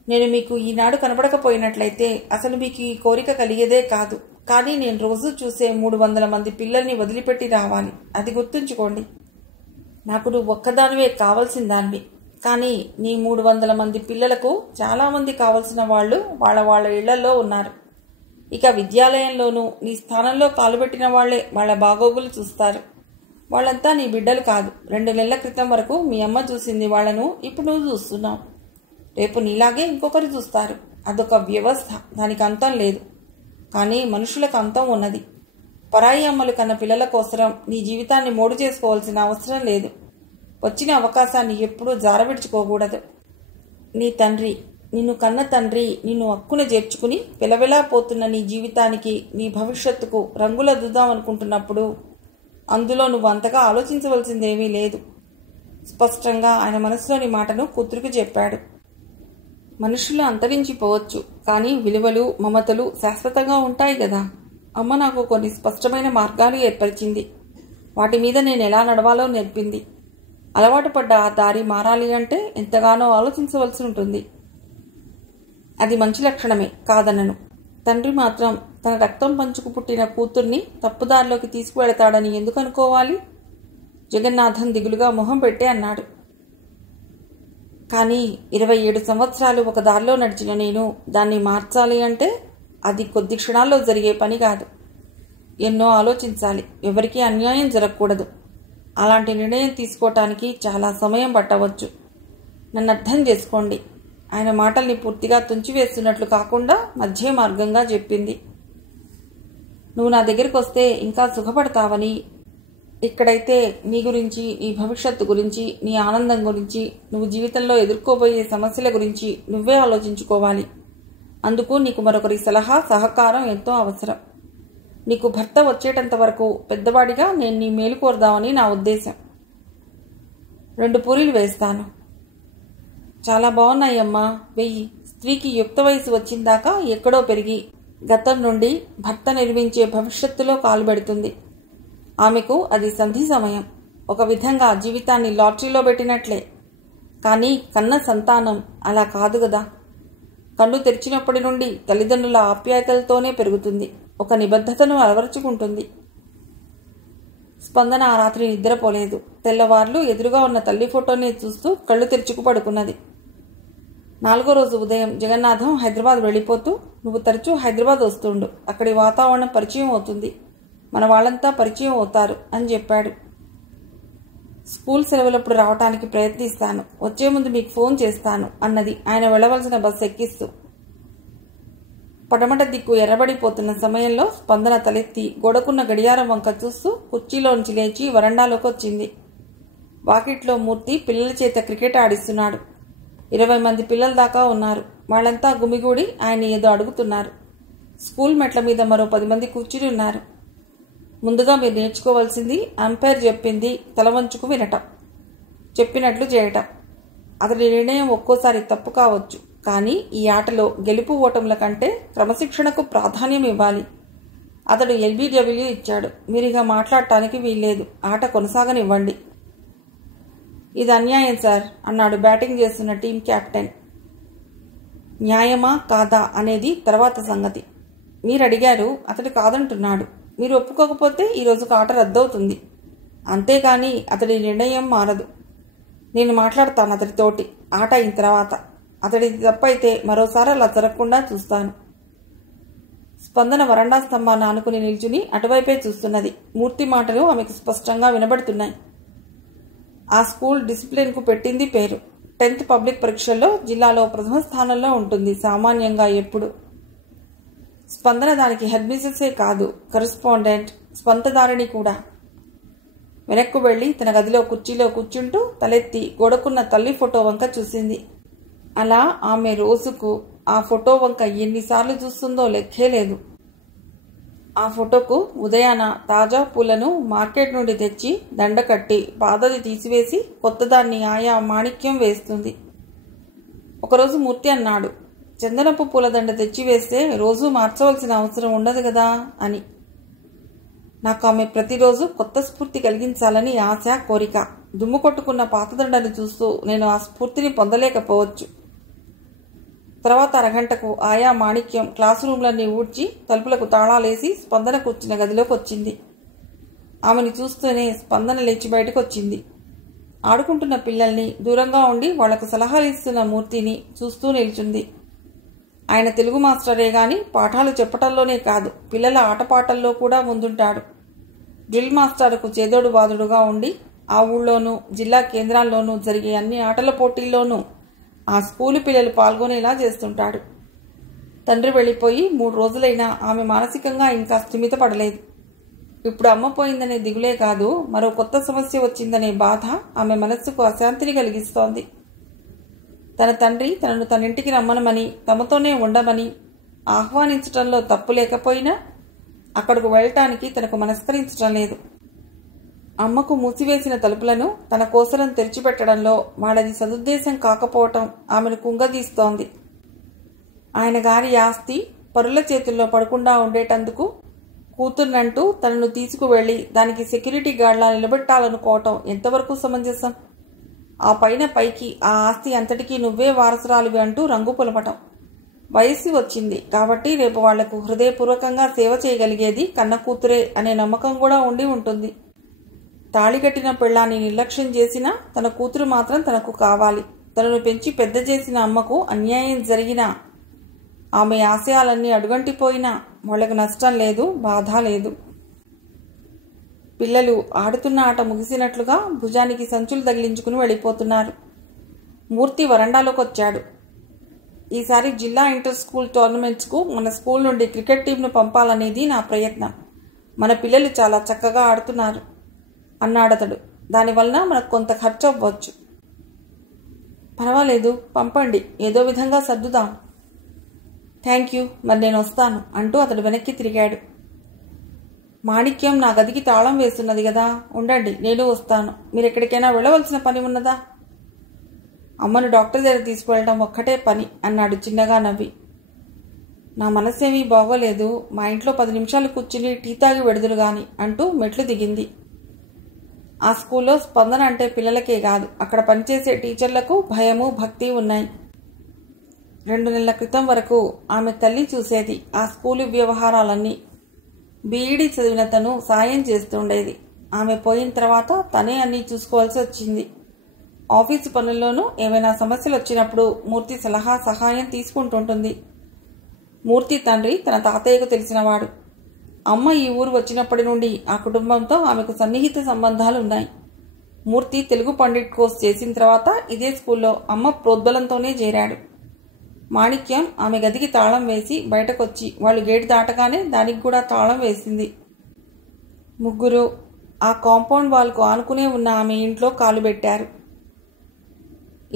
నేను మీకు ఈనాడు కనబడకపోయినట్లయితే అసలు మీకు ఈ కోరిక కలిగేదే కాదు. కానీ నేను రోజు చూసే 300 మంది పిల్లల్ని వదిలిపెట్టి రావాలి. అది గుర్తుంచుకోండి. నాకు నువ్వు ఒక్కదానివే కావలసిన దానివి. కానీ నీ 300 మంది పిల్లలకు చాలామంది కావలసిన వాళ్ళు వాళ్ళ ఇళ్లలో ఉన్నారు. ఇక విద్యాలయంలోనూ నీ స్థానంలో కాలుబెట్టిన వాళ్లే వాళ్ళ బాగోగులు చూస్తారు. వాళ్ళంతా నీ బిడ్డలు కాదు. 2 నెలల క్రితం వరకు మీ అమ్మ చూసింది వాళ్లను ఇప్పుడు నువ్వు చూస్తున్నావు. రేపు నీలాగే ఇంకొకరు చూస్తారు. అదొక వ్యవస్థ, దానికి అంతం లేదు. కానీ మనుషులకు అంతం ఉన్నది. పరాయి అమ్మలు కన్న పిల్లల కోసరం నీ జీవితాన్ని మోడు చేసుకోవాల్సిన అవసరం లేదు. వచ్చిన అవకాశాన్ని ఎప్పుడూ జారవిడుచుకోకూడదు. నీ తండ్రి, నిన్ను కన్న తండ్రి నిన్ను హక్కున చేర్చుకుని వెలవెలా పోతున్న నీ జీవితానికి, నీ భవిష్యత్తుకు రంగులద్దుదామనుకుంటున్నప్పుడు అందులో నువ్వు అంతగా ఆలోచించవలసిందేమీ లేదు. స్పష్టంగా ఆయన మనసులోని మాటను కూతురికి చెప్పాడు. మనుషులు అంతరించిపోవచ్చు, కానీ విలువలు, మమతలు శాశ్వతంగా ఉంటాయి కదా. అమ్మ నాకు కొన్ని స్పష్టమైన మార్గాలు ఏర్పరిచింది. వాటి మీద నేను ఎలా నడవాలో నేర్పింది. అలవాటు పడ్డ ఆ దారి మారాలి అంటే ఎంతగానో ఆలోచించవలసి ఉంటుంది. అది మంచి లక్షణమే, కాదనను. తండ్రి మాత్రం తన రక్తం పంచుకు పుట్టిన కూతుర్ని తప్పుదారిలోకి తీసుకువెళతాడని ఎందుకు అనుకోవాలి? జగన్నాథం దిగులుగా మొహం పెట్టి అన్నాడు. కానీ 27 సంవత్సరాలు ఒక దారిలో నడిచిన నేను దాన్ని మార్చాలి అంటే అది కొద్ది క్షణాల్లో జరిగే పని కాదు. ఎన్నో ఆలోచించాలి. ఎవరికీ అన్యాయం జరగకూడదు. అలాంటి నిర్ణయం తీసుకోవటానికి చాలా సమయం పట్టవచ్చు. నన్ను అర్థం చేసుకోండి. ఆయన మాటల్ని పూర్తిగా తుంచివేస్తున్నట్లు కాకుండా మధ్య మార్గంగా చెప్పింది. నువ్వు నా దగ్గరికి వస్తే ఇంకా సుఖపడతావని, ఇక్కడైతే నీ గురించి, నీ భవిష్యత్తు గురించి, నీ ఆనందం గురించి, నువ్వు జీవితంలో ఎదుర్కోబోయే సమస్యల గురించి నువ్వే ఆలోచించుకోవాలి. అందుకు నీకు మరొకరి సలహా, సహకారం ఎంతో అవసరం. నీకు భర్త వచ్చేటంత వరకు పెద్దవాడిగా నేను నీ మేలు కోరుదామని నా ఉద్దేశం. 2 పూరీలు వేస్తాను. చాలా బాగున్నాయమ్మా, వెయ్యి. స్త్రీకి యుక్త వయసు వచ్చిందాకా ఎక్కడో పెరిగి గతం నుండి భర్త నిర్మించే భవిష్యత్తులో కాలు పెడుతుంది. ఆమెకు అది సంధి సమయం. ఒక విధంగా జీవితాన్ని లాటరీలో పెట్టినట్లే. కానీ కన్న సంతానం అలా కాదు గదా. కన్ను తెరిచినప్పటి నుండి తల్లిదండ్రుల ఆప్యాయతలతోనే పెరుగుతుంది. ఒక నిబద్ధతను అలవరుచుకుంటుంది. స్పందన ఆ రాత్రి నిద్రపోలేదు. తెల్లవార్లు ఎదురుగా ఉన్న తల్లి ఫోటోని చూస్తూ కళ్ళు తెరుచుకు పడుకున్నది. 4వ రోజు ఉదయం జగన్నాథం హైదరాబాద్ వెళ్ళిపోతూ, నువ్వు తరచూ హైదరాబాద్ వస్తుండు, అక్కడి వాతావరణం పరిచయం అవుతుంది, మన వాళ్ళంతా పరిచయం అవుతారు అని చెప్పాడు. స్కూల్ సెలవులప్పుడు రావటానికి ప్రయత్నిస్తాను. వచ్చే ముందు మీకు ఫోన్ చేస్తాను అన్నది ఆయన వెళ్లవలసిన బస్సు ఎక్కిస్తూ. పడమట దిక్కు ఎర్రబడిపోతున్న సమయంలో స్పందన తలెత్తి గోడకున్న గడియారం వంక చూస్తూ కుర్చీలోంచి లేచి వరండాలోకి వచ్చింది. వాకిట్లో మూర్తి పిల్లల చేత క్రికెట్ ఆడిస్తున్నాడు. 20 మంది పిల్లల దాకా ఉన్నారు. వాళ్ళంతా గుమిగూడి ఆయన ఏదో అడుగుతున్నారు. స్కూల్ మెట్ల మీద మరో 10 మంది కూర్చుని ఉన్నారు. ముందుగా మీరు నేర్చుకోవాల్సింది అంపైర్ చెప్పింది తల వంచుకు వినటం, చెప్పినట్లు చేయటం. అతడి నిర్ణయం ఒక్కోసారి తప్పు కావచ్చు, కానీ ఈ ఆటలో గెలుపు ఓటముల కంటే క్రమశిక్షణకు ప్రాధాన్యం ఇవ్వాలి. అతడు LBW ఇచ్చాడు. మీరిగా మాట్లాడటానికి వీల్లేదు. ఆట కొనసాగనివ్వండి. ఇది అన్యాయం సార్ అన్నాడు బ్యాటింగ్ చేస్తున్న టీం కెప్టెన్. న్యాయమా కాదా అనేది తర్వాత సంగతి. మీరు అడిగారు, అతడు కాదంటున్నాడు. మీరు ఒప్పుకోకపోతే ఈరోజుకు ఆట రద్దవుతుంది. అంతేకాని అతడి నిర్ణయం మారదు. నేను మాట్లాడతాను అతడితోటి ఆట అయిన తర్వాత. అతడిది తప్పైతే మరోసారి అలా జరగకుండా చూస్తాను. స్పందన వరండా స్తంభాన్ని ఆనుకుని నిల్చుని అటువైపే చూస్తున్నది. మూర్తి మాటలు ఆమెకు స్పష్టంగా వినబడుతున్నాయి. ఆ స్కూల్ డిసిప్లిన్కు పెట్టింది పేరు. 10th పబ్లిక్ పరీక్షల్లో జిల్లాలో ప్రథమ స్థానంలో ఉంటుంది సామాన్యంగా ఎప్పుడు. స్పందన దానికి హెడ్ మిస్సెస్సే కాదు, కరెస్పాండెంట్, స్వంతదారిని కూడా. వెనక్కు వెళ్లి తన గదిలో కుర్చీలో కూర్చుంటూ తలెత్తి గోడకున్న తల్లి ఫోటో వంక చూసింది. అలా ఆమె రోజుకు ఆ ఫోటో వంక ఎన్నిసార్లు చూస్తుందో లెక్కే లేదు. ఆ ఫోటోకు ఉదయాన తాజా పూలను మార్కెట్ నుండి తెచ్చి దండ కట్టి పాతది తీసివేసి కొత్తదాన్ని ఆయా మాణిక్యం వేస్తుంది. ఒకరోజు మూర్తి అన్నాడు, చందనపు పూలదండ తెచ్చివేస్తే రోజూ మార్చవలసిన అవసరం ఉండదు కదా అని. నాకు ఆమె ప్రతిరోజు కొత్త స్ఫూర్తి కలిగించాలని ఆశ, కోరిక. దుమ్ము కొట్టుకున్న పాతదండను చూస్తూ నేను ఆ స్ఫూర్తిని పొందలేకపోవచ్చు. తర్వాత అరగంటకు ఆయా మాణిక్యం క్లాసు రూమ్లన్నీ ఊడ్చి తలుపులకు తాళాలేసి స్పందన కూర్చున్న గదిలోకి వచ్చింది. ఆమెను చూస్తూనే స్పందన లేచి బయటకు వచ్చింది. ఆడుకుంటున్న పిల్లల్ని, దూరంగా ఉండి వాళ్లకు సలహాలు ఇస్తున్న మూర్తిని చూస్తూ నిల్చుంది. ఆయన తెలుగు మాస్టరే గాని పాఠాలు చెప్పటంలోనే కాదు, పిల్లల ఆటపాటల్లో కూడా ముందుంటాడు. డ్రిల్ మాస్టర్కు చేదోడు బాదుడుగా ఉండి ఆ ఊళ్ళోనూ జిల్లా కేంద్రాల్లోనూ జరిగే అన్ని ఆటల పోటీల్లోనూ ఆ స్కూలు పిల్లలు పాల్గొనేలా చేస్తుంటాడు. తండ్రి వెళ్ళిపోయి 3 రోజులైనా ఆమె మానసికంగా ఇంకా స్థిమితపడలేదు. ఇప్పుడు అమ్మ పోయిందనే దిగులే కాదు, మరో కొత్త సమస్య వచ్చిందనే బాధ ఆమె మనస్సుకు అశాంతిని కలిగిస్తోంది. తన తండ్రి తనను తనింటికి రమ్మనమని, తమతోనే ఉండమని ఆహ్వానించటంలో తప్పు లేకపోయినా అక్కడకు వెళ్ళటానికి తనకు మనస్కరించటం లేదు. అమ్మకు మూసివేసిన తలుపులను తన కోసరం తెరిచిపెట్టడంలో వాడది సదుద్దేశం కాకపోవటం ఆమెను కుంగదీస్తోంది. ఆయన గారి ఆస్తి పరుల చేతుల్లో పడకుండా ఉండేటందుకు కూతుర్నంటూ తనను తీసుకువెళ్లి దానికి సెక్యూరిటీ గార్డ్లా నిలబెట్టాలనుకోవటం ఎంతవరకు సమంజసం? ఆ పైకి ఆ ఆస్తి అంతటికీ నువ్వే వారసురాలివి అంటూ రంగు పొలపటం. వయస్సు వచ్చింది కాబట్టి రేపు వాళ్లకు హృదయపూర్వకంగా సేవ చేయగలిగేది కన్న కూతురే అనే నమ్మకం కూడా ఉండి ఉంటుంది. తాళికట్టిన పెళ్లాన్ని నిర్లక్ష్యం చేసినా తన కూతురు మాత్రం తనకు కావాలి. తనను పెంచి పెద్ద చేసిన అమ్మకు అన్యాయం జరిగినా, ఆమె ఆశయాలన్నీ అడుగంటిపోయినా వాళ్లకు నష్టం లేదు, బాధ లేదు. పిల్లలు ఆడుతున్న ఆట ముగిసినట్లుగా భుజానికి సంచులు తగిలించుకుని వెళ్ళిపోతున్నారు. మూర్తి వరండాలోకి వచ్చాడు. ఈసారి జిల్లా ఇంటర్ స్కూల్ టోర్నమెంట్స్కు మన స్కూల్ నుండి క్రికెట్ టీంను పంపాలనేది నా ప్రయత్నం. మన పిల్లలు చాలా చక్కగా ఆడుతున్నారు అన్నాడతడు. దానివలన మనకు కొంత ఖర్చు అవ్వచ్చు. పర్వాలేదు, పంపండి, ఏదో విధంగా సర్దుదాం. థ్యాంక్ యూ, మరి నేను వస్తాను అంటూ అతడు వెనక్కి తిరిగాడు. మాణిక్యం నా గదికి తాళం వేస్తున్నది కదా, ఉండండి, నేను వస్తాను. మీరెక్కడికైనా వెళ్ళవలసిన పని ఉన్నదా? అమ్మను డాక్టర్ దగ్గర తీసుకువెళ్ళడం ఒక్కటే పని అన్నాడు చిన్నగా నవ్వి. నా మనస్సేమీ బాగోలేదు, మా ఇంట్లో 10 నిమిషాలు కూర్చుని టీ తాగి వెడుదురు గాని అంటూ మెట్లు దిగింది. ఆ స్కూల్లో స్పందన అంటే పిల్లలకే కాదు, అక్కడ పనిచేసే టీచర్లకు భయము, భక్తి ఉన్నాయి. 2 నెలల క్రితం వరకు ఆమె తల్లి చూసేది ఆ స్కూలు వ్యవహారాలన్నీ. బీఈడీ చదివిన తను సాయం చేస్తుండేది. ఆమె పోయిన తర్వాత తనే అన్నీ చూసుకోవాల్సి వచ్చింది. ఆఫీసు పనుల్లోనూ ఏమైనా సమస్యలు వచ్చినప్పుడు మూర్తి సలహా, సహాయం తీసుకుంటుంటుంది. మూర్తి తండ్రి తన తాతయ్యకు తెలిసినవాడు. అమ్మ ఈ ఊరు వచ్చినప్పటి నుండి ఆ కుటుంబంతో ఆమెకు సన్నిహిత సంబంధాలు ఉన్నాయి. మూర్తి తెలుగు పండిట్ కోర్స్ చేసిన తర్వాత ఇదే స్కూల్లో అమ్మ ప్రోద్బలంతోనే చేరాడు. మాణిక్యం ఆమె గదికి తాళం వేసి బయటకొచ్చి వాళ్ళు గేటు దాటగానే దానికి కూడా తాళం వేసింది. ముగ్గురు ఆ కాంపౌండ్ వాల్కు ఆనుకునే ఉన్న ఆమె ఇంట్లో కాలు పెట్టారు.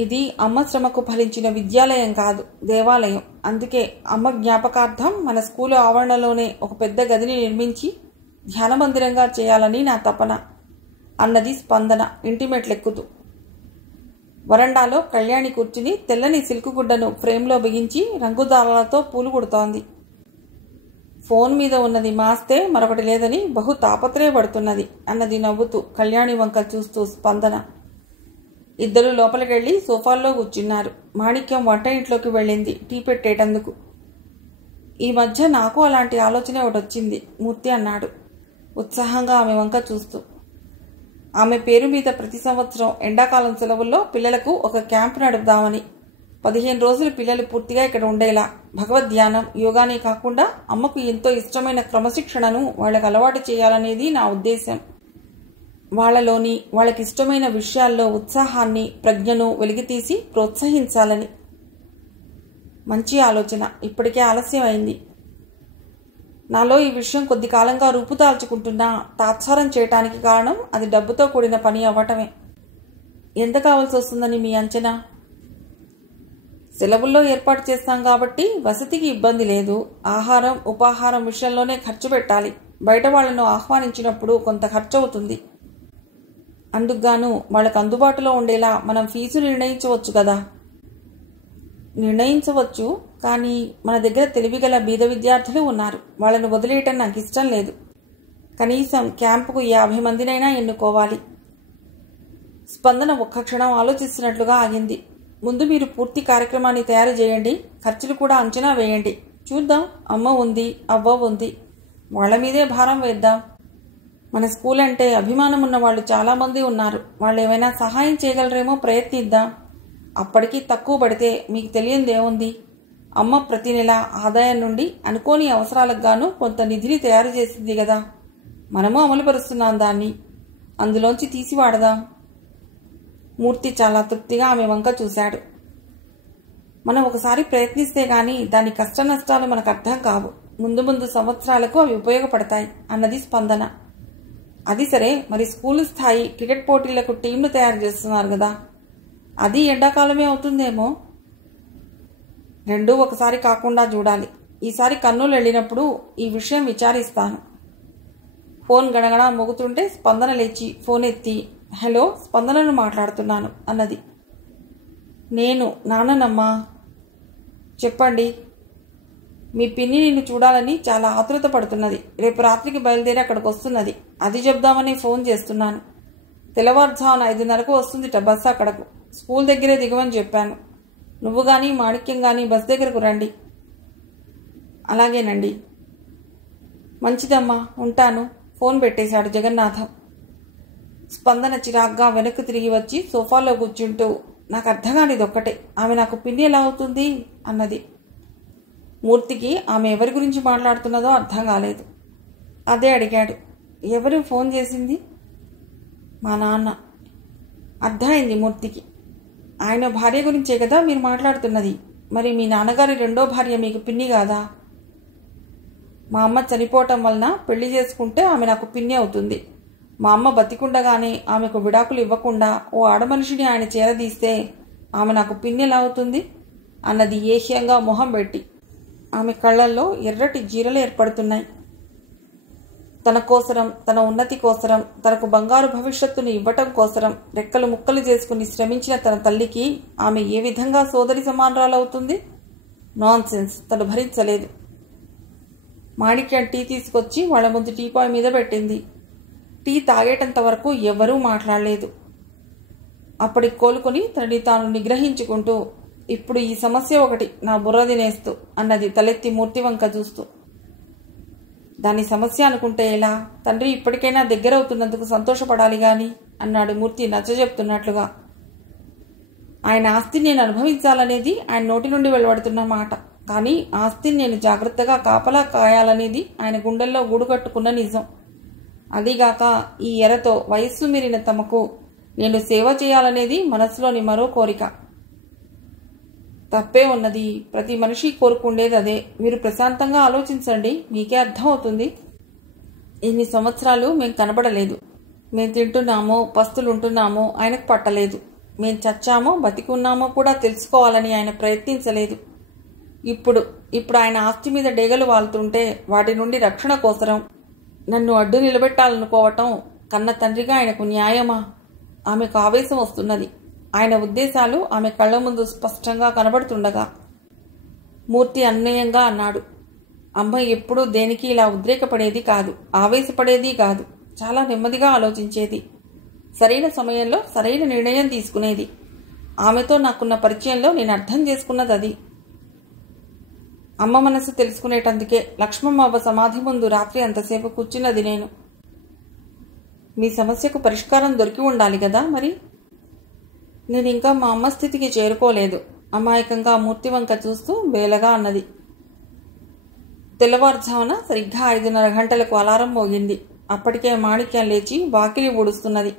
ఇది అమ్మ శ్రమకు ఫలించిన విద్యాలయం కాదు, దేవాలయం. అందుకే అమ్మ జ్ఞాపకార్థం మన స్కూలు ఆవరణలోనే ఒక పెద్ద గదిని నిర్మించి ధ్యాన మందిరంగా చేయాలని నా తపన అన్నది స్పందన ఇంటిమెట్లెక్కుతూ. వరండాలో కళ్యాణి కూర్చుని తెల్లని సిల్కు గుడ్డను ఫ్రేమ్లో బిగించి రంగుదారాలతో పూలు కుడుతోంది. ఫోన్ మీద ఉన్నది మాస్తే మరొకటి లేదని బహు తాపత్రయపడుతున్నది అన్నది నవ్వుతూ కళ్యాణి వంక చూస్తూ స్పందన. ఇద్దరు లోపలికెళ్ళి సోఫాల్లో కూర్చున్నారు. మాణిక్యం వంట ఇంట్లోకి వెళ్ళింది టీ పెట్టేటందుకు. ఈ మధ్య నాకు అలాంటి ఆలోచన ఒకటి వచ్చింది మూర్తి అన్నాడు ఉత్సాహంగా ఆమె వంక చూస్తూ. ఆమె పేరు మీద ప్రతి సంవత్సరం ఎండాకాలం సెలవుల్లో పిల్లలకు ఒక క్యాంప్ నడుపుదామని. 15 రోజులు పిల్లలు పూర్తిగా ఇక్కడ ఉండేలా భగవద్ధ్యానం, యోగానే కాకుండా అమ్మకు ఎంతో ఇష్టమైన క్రమశిక్షణను వాళ్ళకు అలవాటు చేయాలనేది నా ఉద్దేశం. వాళ్లలోని వాళ్ళకిష్టమైన విషయాల్లో ఉత్సాహాన్ని, ప్రజ్ఞను వెలికితీసి ప్రోత్సహించాలని. మంచి ఆలోచన. ఇప్పటికే ఆలస్యం అయింది. నాలో ఈ విషయం కొద్ది కాలంగా రూపుదాల్చుకుంటున్నా తాత్సారం చేయటానికి కారణం అది డబ్బుతో కూడిన పని అవ్వటమే. ఎంత కావాల్సి వస్తుందని మీ అంచనా? సెలవుల్లో ఏర్పాటు చేస్తాం కాబట్టి వసతికి ఇబ్బంది లేదు. ఆహారం, ఉపాహారం విషయంలోనే ఖర్చు పెట్టాలి. బయట వాళ్లను ఆహ్వానించినప్పుడు కొంత ఖర్చు అవుతుంది. అందుకుగాను వాళ్ళకు అందుబాటులో ఉండేలా మనం ఫీజు నిర్ణయించవచ్చు కదా. నిర్ణయించవచ్చు, కానీ మన దగ్గర తెలివిగల బీద విద్యార్థులు ఉన్నారు. వాళ్ళను వదిలేయటం నాకు ఇష్టం లేదు. కనీసం క్యాంపుకు 50 మందినైనా ఎన్నుకోవాలి. స్పందన ఒక్క క్షణం ఆలోచిస్తున్నట్లుగా ఆగింది. ముందు మీరు పూర్తి కార్యక్రమాన్ని తయారు చేయండి, ఖర్చులు కూడా అంచనా వేయండి. చూద్దాం. అమ్మ ఉంది, అవ్వ ఉంది, వాళ్ళ మీదే భారం వేద్దాం. మన స్కూల్ అంటే అభిమానం ఉన్న వాళ్ళు చాలామంది ఉన్నారు. వాళ్ళు ఏమైనా సహాయం చేయగలరేమో ప్రయత్నిద్దాం. అప్పటికీ తక్కువ పడితే మీకు తెలియందేముంది. అమ్మ ప్రతి నెల ఆదాయం నుండి అనుకోని అవసరాలకు గాను కొంత నిధిని తయారు చేసింది కదా. మనము అమలుపరుస్తున్నాం దాన్ని. అందులోంచి తీసి వాడదాం. మూర్తి చాలా తృప్తిగా ఆమె వంక చూశాడు. మనం ఒకసారి ప్రయత్నిస్తే గాని దాని కష్ట నష్టాలు మనకు అర్థం కావు. ముందు ముందు సంవత్సరాలకు అవి ఉపయోగపడతాయి అన్నది స్పందన. అది సరే, మరి స్కూలు స్థాయి క్రికెట్ పోటీలకు టీంలు తయారు చేస్తున్నారు కదా, అది ఎండాకాలమే అవుతుందేమో. రెండూ ఒకసారి కాకుండా చూడాలి. ఈసారి కర్నూలు వెళ్ళినప్పుడు ఈ విషయం విచారిస్తాను. ఫోన్ గడగడా మోగుతుంటే స్పందన లేచి ఫోన్ ఎత్తి, హలో, స్పందనను మాట్లాడుతున్నాను అన్నది. నేను నాన్ననమ్మా. చెప్పండి. మీ పిన్ని నిన్ను చూడాలని చాలా ఆతృత పడుతున్నది. రేపు రాత్రికి బయలుదేరి అక్కడికి వస్తున్నది. అది చెప్దామని ఫోన్ చేస్తున్నాను. తెల్లవారుజామున 5:30కు వస్తుందిట బస్సు అక్కడకు. స్కూల్ దగ్గరే దిగమని చెప్పాను. నువ్వు గాని మాణిక్యం గాని బస్ దగ్గరకు రండి. అలాగేనండి. మంచిదమ్మా, ఉంటాను. ఫోన్ పెట్టేశాడు జగన్నాథం. స్పందన చిరాగ్గా వెనక్కు తిరిగి వచ్చి సోఫాలో కూర్చుంటూ, నాకు అర్థం కానిది ఒక్కటే, ఆమె నాకు పిన్ని ఎలా అవుతుంది అన్నది. మూర్తికి ఆమె ఎవరి గురించి మాట్లాడుతున్నదో అర్థం కాలేదు. అదే అడిగాడు. ఎవరు ఫోన్ చేసింది? మా నాన్న. అర్థమైంది మూర్తికి. ఆయన భార్య గురించే కదా మీరు మాట్లాడుతున్నది. మరి మీ నాన్నగారి రెండో భార్య మీకు పిన్ని కాదా? మా అమ్మ చనిపోవటం వలన పెళ్లి చేసుకుంటే ఆమె నాకు పిన్ని అవుతుంది. మా అమ్మ బతికుండగానే ఆమెకు విడాకులు ఇవ్వకుండా ఓ ఆడమనిషిని ఆయన చేరదీస్తే ఆమె నాకు పిన్ని ఎలా అవుతుంది అన్నది ఏహ్యంగా మొహం పెట్టి. ఆమె కళ్లల్లో ఎర్రటి జీరలు ఏర్పడుతున్నాయి. తన కోసరం, తన ఉన్నతి కోసరం, తనకు బంగారు భవిష్యత్తును ఇవ్వటం కోసరం రెక్కలు ముక్కలు చేసుకుని శ్రమించిన తన తల్లికి ఆమె ఏ విధంగా సోదరి సమానరాలవుతుంది? Non sense. తను భరించలేదు. మాణిక్యం టీ తీసుకొచ్చి వాళ్ళ ముందు టీపాయ్ మీద పెట్టింది. టీ తాగేటంత వరకు ఎవరూ మాట్లాడలేదు. అప్పటికి కోలుకొని తనని తాను నిగ్రహించుకుంటూ, ఇప్పుడు ఈ సమస్య ఒకటి నా బుర్ర తినేస్తూ అన్నది తలెత్తి మూర్తి వంక చూస్తూ. దాని సమస్య అనుకుంటే ఎలా? తండ్రి ఇప్పటికైనా దగ్గరవుతున్నందుకు సంతోషపడాలి గాని అన్నాడు మూర్తి నచ్చజెప్తున్నట్లుగా. ఆయన ఆస్తిని నేను అనుభవించాలనేది ఆయన నోటి నుండి వెలువడుతున్న మాట. కానీ ఆస్తిని నేను జాగ్రత్తగా కాపలా కాయాలనేది ఆయన గుండెల్లో గూడు కట్టుకున్న నిజం. అదిగాక ఈ ఎరతో వయస్సు మీరిన తమకు నేను సేవ చేయాలనేది మనసులోని మరో కోరిక. తప్పే ఉన్నది. ప్రతి మనిషి కోరుకుండేది అదే. మీరు ప్రశాంతంగా ఆలోచించండి, మీకే అర్థం అవుతుంది. ఇన్ని సంవత్సరాలు మేం కనబడలేదు. మేం తింటున్నామో పస్తులుంటున్నామో ఆయనకు పట్టలేదు. మేం చచ్చామో బతికున్నామో కూడా తెలుసుకోవాలని ఆయన ప్రయత్నించలేదు. ఇప్పుడు ఆయన ఆస్తి మీద డేగలు వాలుతుంటే వాటి నుండి రక్షణ కోసరం నన్ను అడ్డు నిలబెట్టాలనుకోవటం కన్న తండ్రిగా ఆయనకు న్యాయమా? ఆమెకు ఆవేశం వస్తున్నది. ఆయన ఉద్దేశాలు ఆమె కళ్ల ముందు స్పష్టంగా కనబడుతుండగా. మూర్తి అన్యాయంగా అన్నాడు. అమ్మ ఎప్పుడూ దేనికి ఇలా ఉద్రేకపడేది కాదు, ఆవేశపడేది కాదు. చాలా నెమ్మదిగా ఆలోచించేది. సరైన సమయంలో సరైన నిర్ణయం తీసుకునేది. ఆమెతో నాకున్న పరిచయంలో నేను అర్థం చేసుకున్నది అది. అమ్మ మనసు తెలుసుకునేటందుకే లక్ష్మమ్మవ్వ సమాధి ముందు రాత్రి అంతసేపు కూర్చున్నది నేను. మీ సమస్యకు పరిష్కారం దొరికి ఉండాలి కదా మరి? నేను ఇంకా మా అమ్మ స్థితికి చేరుకోలేదు. అమాయకంగా మూర్తి వంక చూస్తూ బేలగా అన్నది. తెల్లవారుజామున సరిగ్గా 5:30 గంటలకు అలారం మోగింది. అప్పటికే మాణిక్యం లేచి వాకిలి ఊడుస్తున్నది.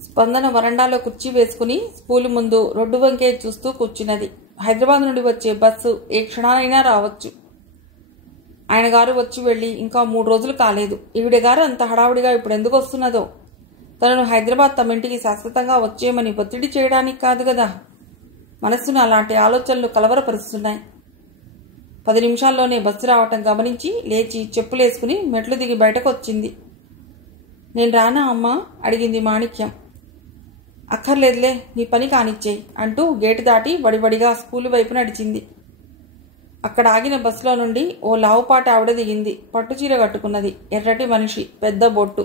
స్పందన వరండాలో కుర్చీ వేసుకుని స్కూలు ముందు రోడ్డు వంకే చూస్తూ కూర్చున్నది. హైదరాబాద్ నుండి వచ్చే బస్సు ఏ క్షణానైనా రావచ్చు. ఆయన గారు వచ్చి వెళ్ళి ఇంకా 3 రోజులు కాలేదు. ఈవిడ గారు అంత హడావుడిగా ఇప్పుడు ఎందుకు వస్తున్నదో? తనను హైదరాబాద్ తమ ఇంటికి శాశ్వతంగా వచ్చేయమని ఒత్తిడి చేయడానికి కాదు కదా. మనస్సును అలాంటి ఆలోచనలు కలవరపరుస్తున్నాయి. 10 నిమిషాల్లోనే బస్సు రావటం గమనించి లేచి చెప్పులేసుకుని మెట్లు దిగి బయటకు వచ్చింది. నేను రానా అమ్మా? అడిగింది మాణిక్యం. అక్కర్లేదులే, నీ పని కానిచ్చేయి అంటూ గేటు దాటి వడివడిగా స్కూలు వైపు నడిచింది. అక్కడ ఆగిన బస్సులో నుండి ఓ లావుపాటి ఆవిడ దిగింది. పట్టుచీర కట్టుకున్నది. ఎర్రటి మనిషి, పెద్ద బొట్టు,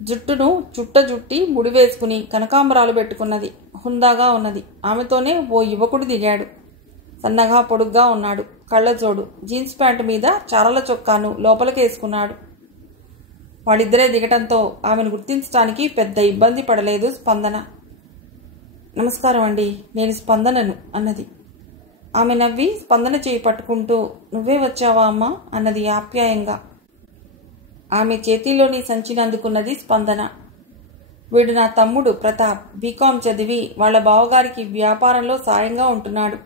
జుట్టును చుట్టి ముడివేసుకుని కనకాంబరాలు పెట్టుకున్నది. హుందాగా ఉన్నది. ఆమెతోనే ఓ యువకుడు దిగాడు. సన్నగా పొడుగ్గా ఉన్నాడు. కళ్ళజోడు, జీన్స్ ప్యాంటు మీద చారల చొక్కాను లోపలికేసుకున్నాడు. వాళ్ళిద్దరే దిగటంతో ఆమెను గుర్తించడానికి పెద్ద ఇబ్బంది పడలేదు స్పందన. నమస్కారం అండి, నేను స్పందనను అన్నది. ఆమె నవ్వి స్పందన చేయి పట్టుకుంటూ నువ్వే వచ్చావా అమ్మా అన్నది ఆప్యాయంగా. ఆమె చేతిలోని సంచిని అందుకున్నది స్పందన. వీడు నా తమ్ముడు ప్రతాప్, బీకాం చదివి వాళ్ళ బావగారికి వ్యాపారంలో సాయంగా ఉంటున్నాడు.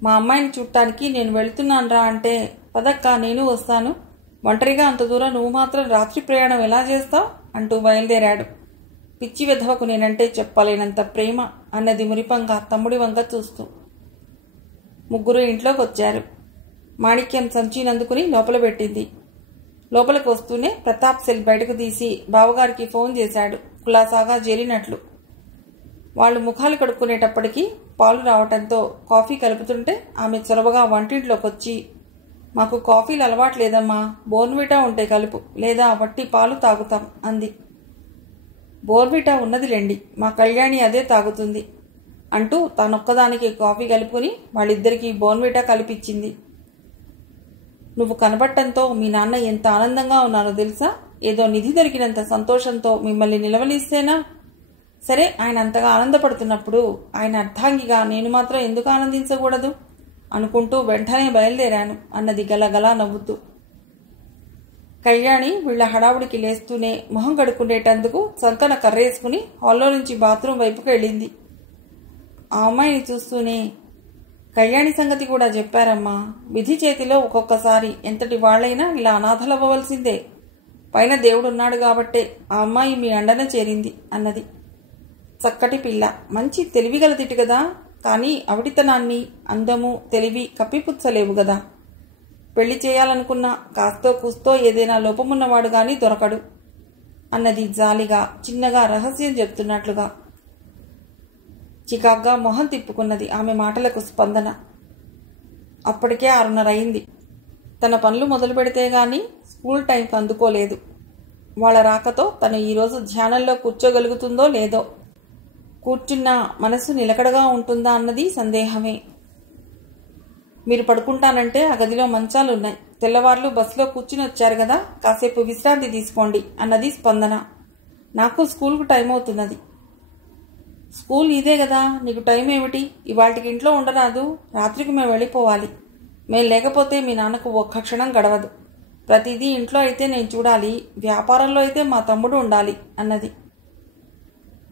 మా అమ్మాయిని చూడటానికి నేను వెళుతున్నానురా అంటే, పదక్క నేను వస్తాను, ఒంటరిగా అంత దూరం నువ్వు మాత్రం రాత్రి ప్రయాణం ఎలా చేస్తావు అంటూ బయలుదేరాడు. పిచ్చి వెధవకు నేనంటే చెప్పలేనంత ప్రేమ అన్నది మురిపంగా తమ్ముడి వంక చూస్తూ. ముగ్గురు ఇంట్లోకి వచ్చారు. మాణిక్యం సంచినందుకుని లోపల పెట్టింది. లోపలికి వస్తూనే ప్రతాప్ సెల్ బయటకు తీసి బావగారికి ఫోన్ చేశాడు, కులాసాగా చేరినట్లు. వాళ్ళు ముఖాలు కడుక్కునేటప్పటికీ పాలు రావటంతో కాఫీ కలుపుతుంటే ఆమె చొరవగా వంటింట్లోకి వచ్చి, మాకు కాఫీలు అలవాట్లేదమ్మా, బోర్న్విటా ఉంటే కలుపు, లేదా వట్టి పాలు తాగుతాం అంది. బోర్న్విటా ఉన్నదిలేండి, మా కళ్యాణి అదే తాగుతుంది అంటూ తానొక్కదానికి కాఫీ కలుపుకుని వాళ్ళిద్దరికీ బోర్న్విటా కలిపిచ్చింది. నువ్వు కనబట్టంతో మీ నాన్న ఎంత ఆనందంగా ఉన్నారో తెలుసా? ఏదో నిధి దొరికినంత సంతోషంతో మిమ్మల్ని నిలవలిస్తేనా? సరే, ఆయన అంతగా ఆనందపడుతున్నప్పుడు ఆయన అర్ధాంగిగా నేను మాత్రం ఎందుకు ఆనందించకూడదు అనుకుంటూ వెంటనే బయలుదేరాను అన్నది గలగలా నవ్వుతూ. కళ్యాణి వీళ్ల హడావుడికి లేస్తూనే మొహం కడుక్కునేటందుకు సంకన కర్రేసుకుని హాల్లో నుంచి బాత్రూం వైపుకు వెళ్ళింది. ఆ అమ్మాయిని చూస్తూనే, కళ్యాణి సంగతి కూడా చెప్పారమ్మా. విధి చేతిలో ఒక్కొక్కసారి ఎంతటి వాళ్లైనా ఇలా అనాథలవ్వవలసిందే. పైన దేవుడున్నాడు కాబట్టే ఆ అమ్మాయి మీ అండన చేరింది అన్నది. చక్కటి పిల్ల, మంచి తెలివిగలదిటి కదా. కానీ అవిటితనాన్ని, అందము, తెలివి కప్పిపుచ్చలేవు గదా. పెళ్లి చేయాలనుకున్నా కాస్తో కూస్తో ఏదైనా లోపమున్నవాడు గాని దొరకడు అన్నది జాలిగా, చిన్నగా రహస్యం చెప్తున్నట్లుగా. చికాగ్గా మొహం తిప్పుకున్నది ఆమె మాటలకు స్పందన. అప్పటికే 6:30 అయింది. తన పనులు మొదలు పెడితే గాని స్కూల్ టైంకి అందుకోలేదు. వాళ్ళ రాకతో తను ఈరోజు ధ్యానంలో కూర్చోగలుగుతుందో లేదో, కూర్చున్నా మనసు నిలకడగా ఉంటుందా అన్నది సందేహమే. మీరు పడుకుంటానంటే ఆ గదిలో మంచాలున్నాయి. తెల్లవార్లు బస్సులో కూర్చుని వచ్చారు కదా, కాసేపు విశ్రాంతి తీసుకోండి అన్నది స్పందన. నాకు స్కూల్కు టైం అవుతున్నది. స్కూల్ ఇదే కదా, నీకు టైం ఏమిటి? ఇవాళకి ఇంట్లో ఉండరాదు? రాత్రికి మేము వెళ్ళిపోవాలి. మేం లేకపోతే మీ నాన్నకు ఒక్క క్షణం గడవదు. ప్రతిదీ ఇంట్లో అయితే నేను చూడాలి, వ్యాపారంలో అయితే మా తమ్ముడు ఉండాలి అన్నది.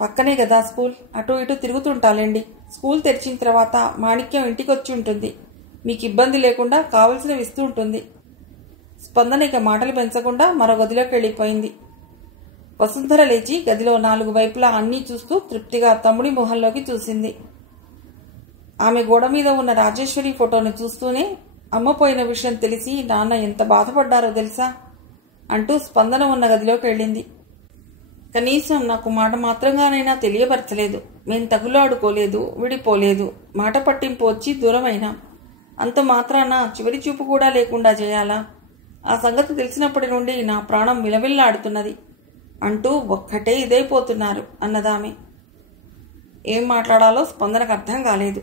పక్కనే కదా స్కూల్, అటు ఇటు తిరుగుతుంటాలేండి. స్కూల్ తెరిచిన తర్వాత మాణిక్యం ఇంటికి వచ్చి ఉంటుంది. మీకు ఇబ్బంది లేకుండా కావలసినవి ఇస్తూ ఉంటుంది. స్పందన ఇక మాటలు పెంచకుండా మరో గదిలోకి వెళ్ళిపోయింది. వసుంధర లేచి గదిలో 4 వైపులా అన్నీ చూస్తూ తృప్తిగా తమ్ముడి మొహంలోకి చూసింది. ఆమె గోడ మీద ఉన్న రాజేశ్వరి ఫోటోను చూస్తూనే, అమ్మ పోయిన విషయం తెలిసి నాన్న ఎంత బాధపడ్డారో తెలుసా అంటూ స్పందన ఉన్న గదిలోకి వెళ్ళింది. కనీసం నాకు మాట మాత్రంగానైనా తెలియపరచలేదు. మేం తగులాడుకోలేదు, విడిపోలేదు. మాట పట్టింపు వచ్చి దూరమైనా అంత మాత్రాన చివరి చూపు కూడా లేకుండా చేయాలా? ఆ సంగతి తెలిసినప్పటి నుండి నా ప్రాణం విలవిల్లాడుతున్నది. అంటూ ఒక్కటే ఇదైపోతున్నారు అన్నదామె. ఏం మాట్లాడాలో స్పందనకు అర్థం కాలేదు.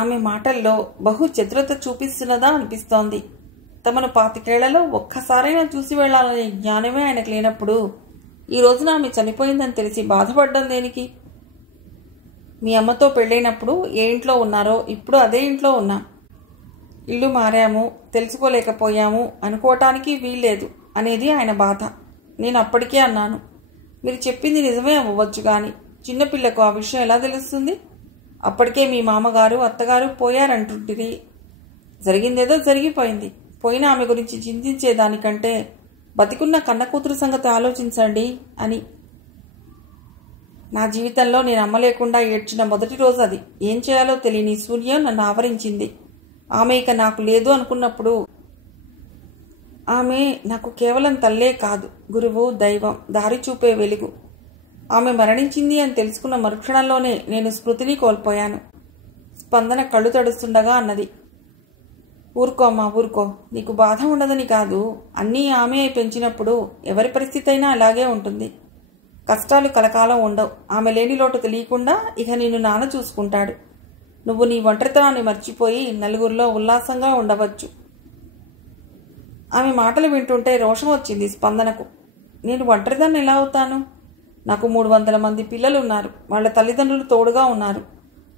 ఆమె మాటల్లో బహు చతురత చూపిస్తున్నదా అనిపిస్తోంది. తమను 25 ఒక్కసారైనా చూసి వెళ్లాలనే జ్ఞానమే ఆయనకు లేనప్పుడు ఈ రోజున ఆమె చనిపోయిందని తెలిసి బాధపడ్డం దేనికి? మీ అమ్మతో పెళ్ళైనప్పుడు ఏ ఇంట్లో ఉన్నారో ఇప్పుడు అదే ఇంట్లో ఉన్నాం. ఇల్లు మారాము, తెలుసుకోలేకపోయాము అనుకోవటానికి వీల్లేదు అనేది ఆయన బాధ. నేను అప్పటికే అన్నాను, మీరు చెప్పింది నిజమే అవ్వవచ్చు కానీ చిన్నపిల్లకు ఆ విషయం ఎలా తెలుస్తుంది? అప్పటికే మీ మామగారు అత్తగారు పోయారంటుంటిది. జరిగిందేదో జరిగిపోయింది. పోయిన ఆమె గురించి చింతించేదానికంటే బతికున్న కన్న కూతురు సంగతి ఆలోచించండి అని. నా జీవితంలో నేను అమ్మ లేకుండా ఏడ్చిన మొదటి రోజు అది. ఏం చేయాలో తెలియని శూన్యం నన్ను ఆవరించింది. ఆమె ఇక నాకు లేదు అనుకున్నప్పుడు ఆమె నాకు కేవలం తల్లే కాదు, గురువు, దైవం, దారి చూపే వెలుగు. ఆమె మరణించింది అని తెలుసుకున్న మరుక్షణంలోనే నేను స్మృతిని కోల్పోయాను. స్పందన కళ్ళు తడుస్తుండగా అన్నది, ఊరుకో అమ్మా ఊరుకో, నీకు బాధ ఉండదని కాదు. అన్నీ ఆమె పెంచినప్పుడు ఎవరి పరిస్థితి అయినా అలాగే ఉంటుంది. కష్టాలు కలకాలం ఉండవు. ఆమె లేని లోటు తెలియకుండా ఇక నిన్ను నాన్న చూసుకుంటాడు. నువ్వు నీ ఒంటరితనాన్ని మర్చిపోయి నలుగురిలో ఉల్లాసంగా ఉండవచ్చు. ఆమె మాటలు వింటుంటే రోషం వచ్చింది స్పందనకు. నేను ఒంటరిదాన్ని ఎలా అవుతాను? నాకు 300 మంది పిల్లలు ఉన్నారు. వాళ్ళ తల్లిదండ్రులు తోడుగా ఉన్నారు.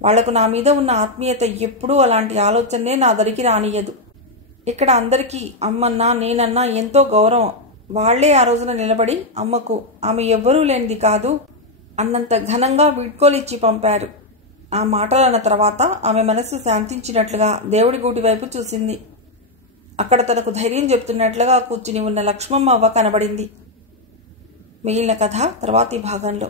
వాళ్లకు నా మీద ఉన్న ఆత్మీయత ఎప్పుడూ అలాంటి ఆలోచనే నా దరికి రానియదు. ఇక్కడ అందరికీ అమ్మన్నా నేనన్నా ఎంతో గౌరవం. వాళ్లే ఆ రోజున నిలబడి అమ్మకు ఆమె ఎవ్వరూ లేనిది కాదు అన్నంత ఘనంగా వీడ్కోలిచ్చి పంపారు. ఆ మాటలన్న తర్వాత ఆమె మనస్సు శాంతించినట్లుగా దేవుడి గూటి వైపు చూసింది. అక్కడ తనకు ధైర్యం చెప్తున్నట్లుగా కూర్చుని ఉన్న లక్ష్మమ్మ అవ్వ కనబడింది. మిగిలిన కథ తర్వాతి భాగంలో.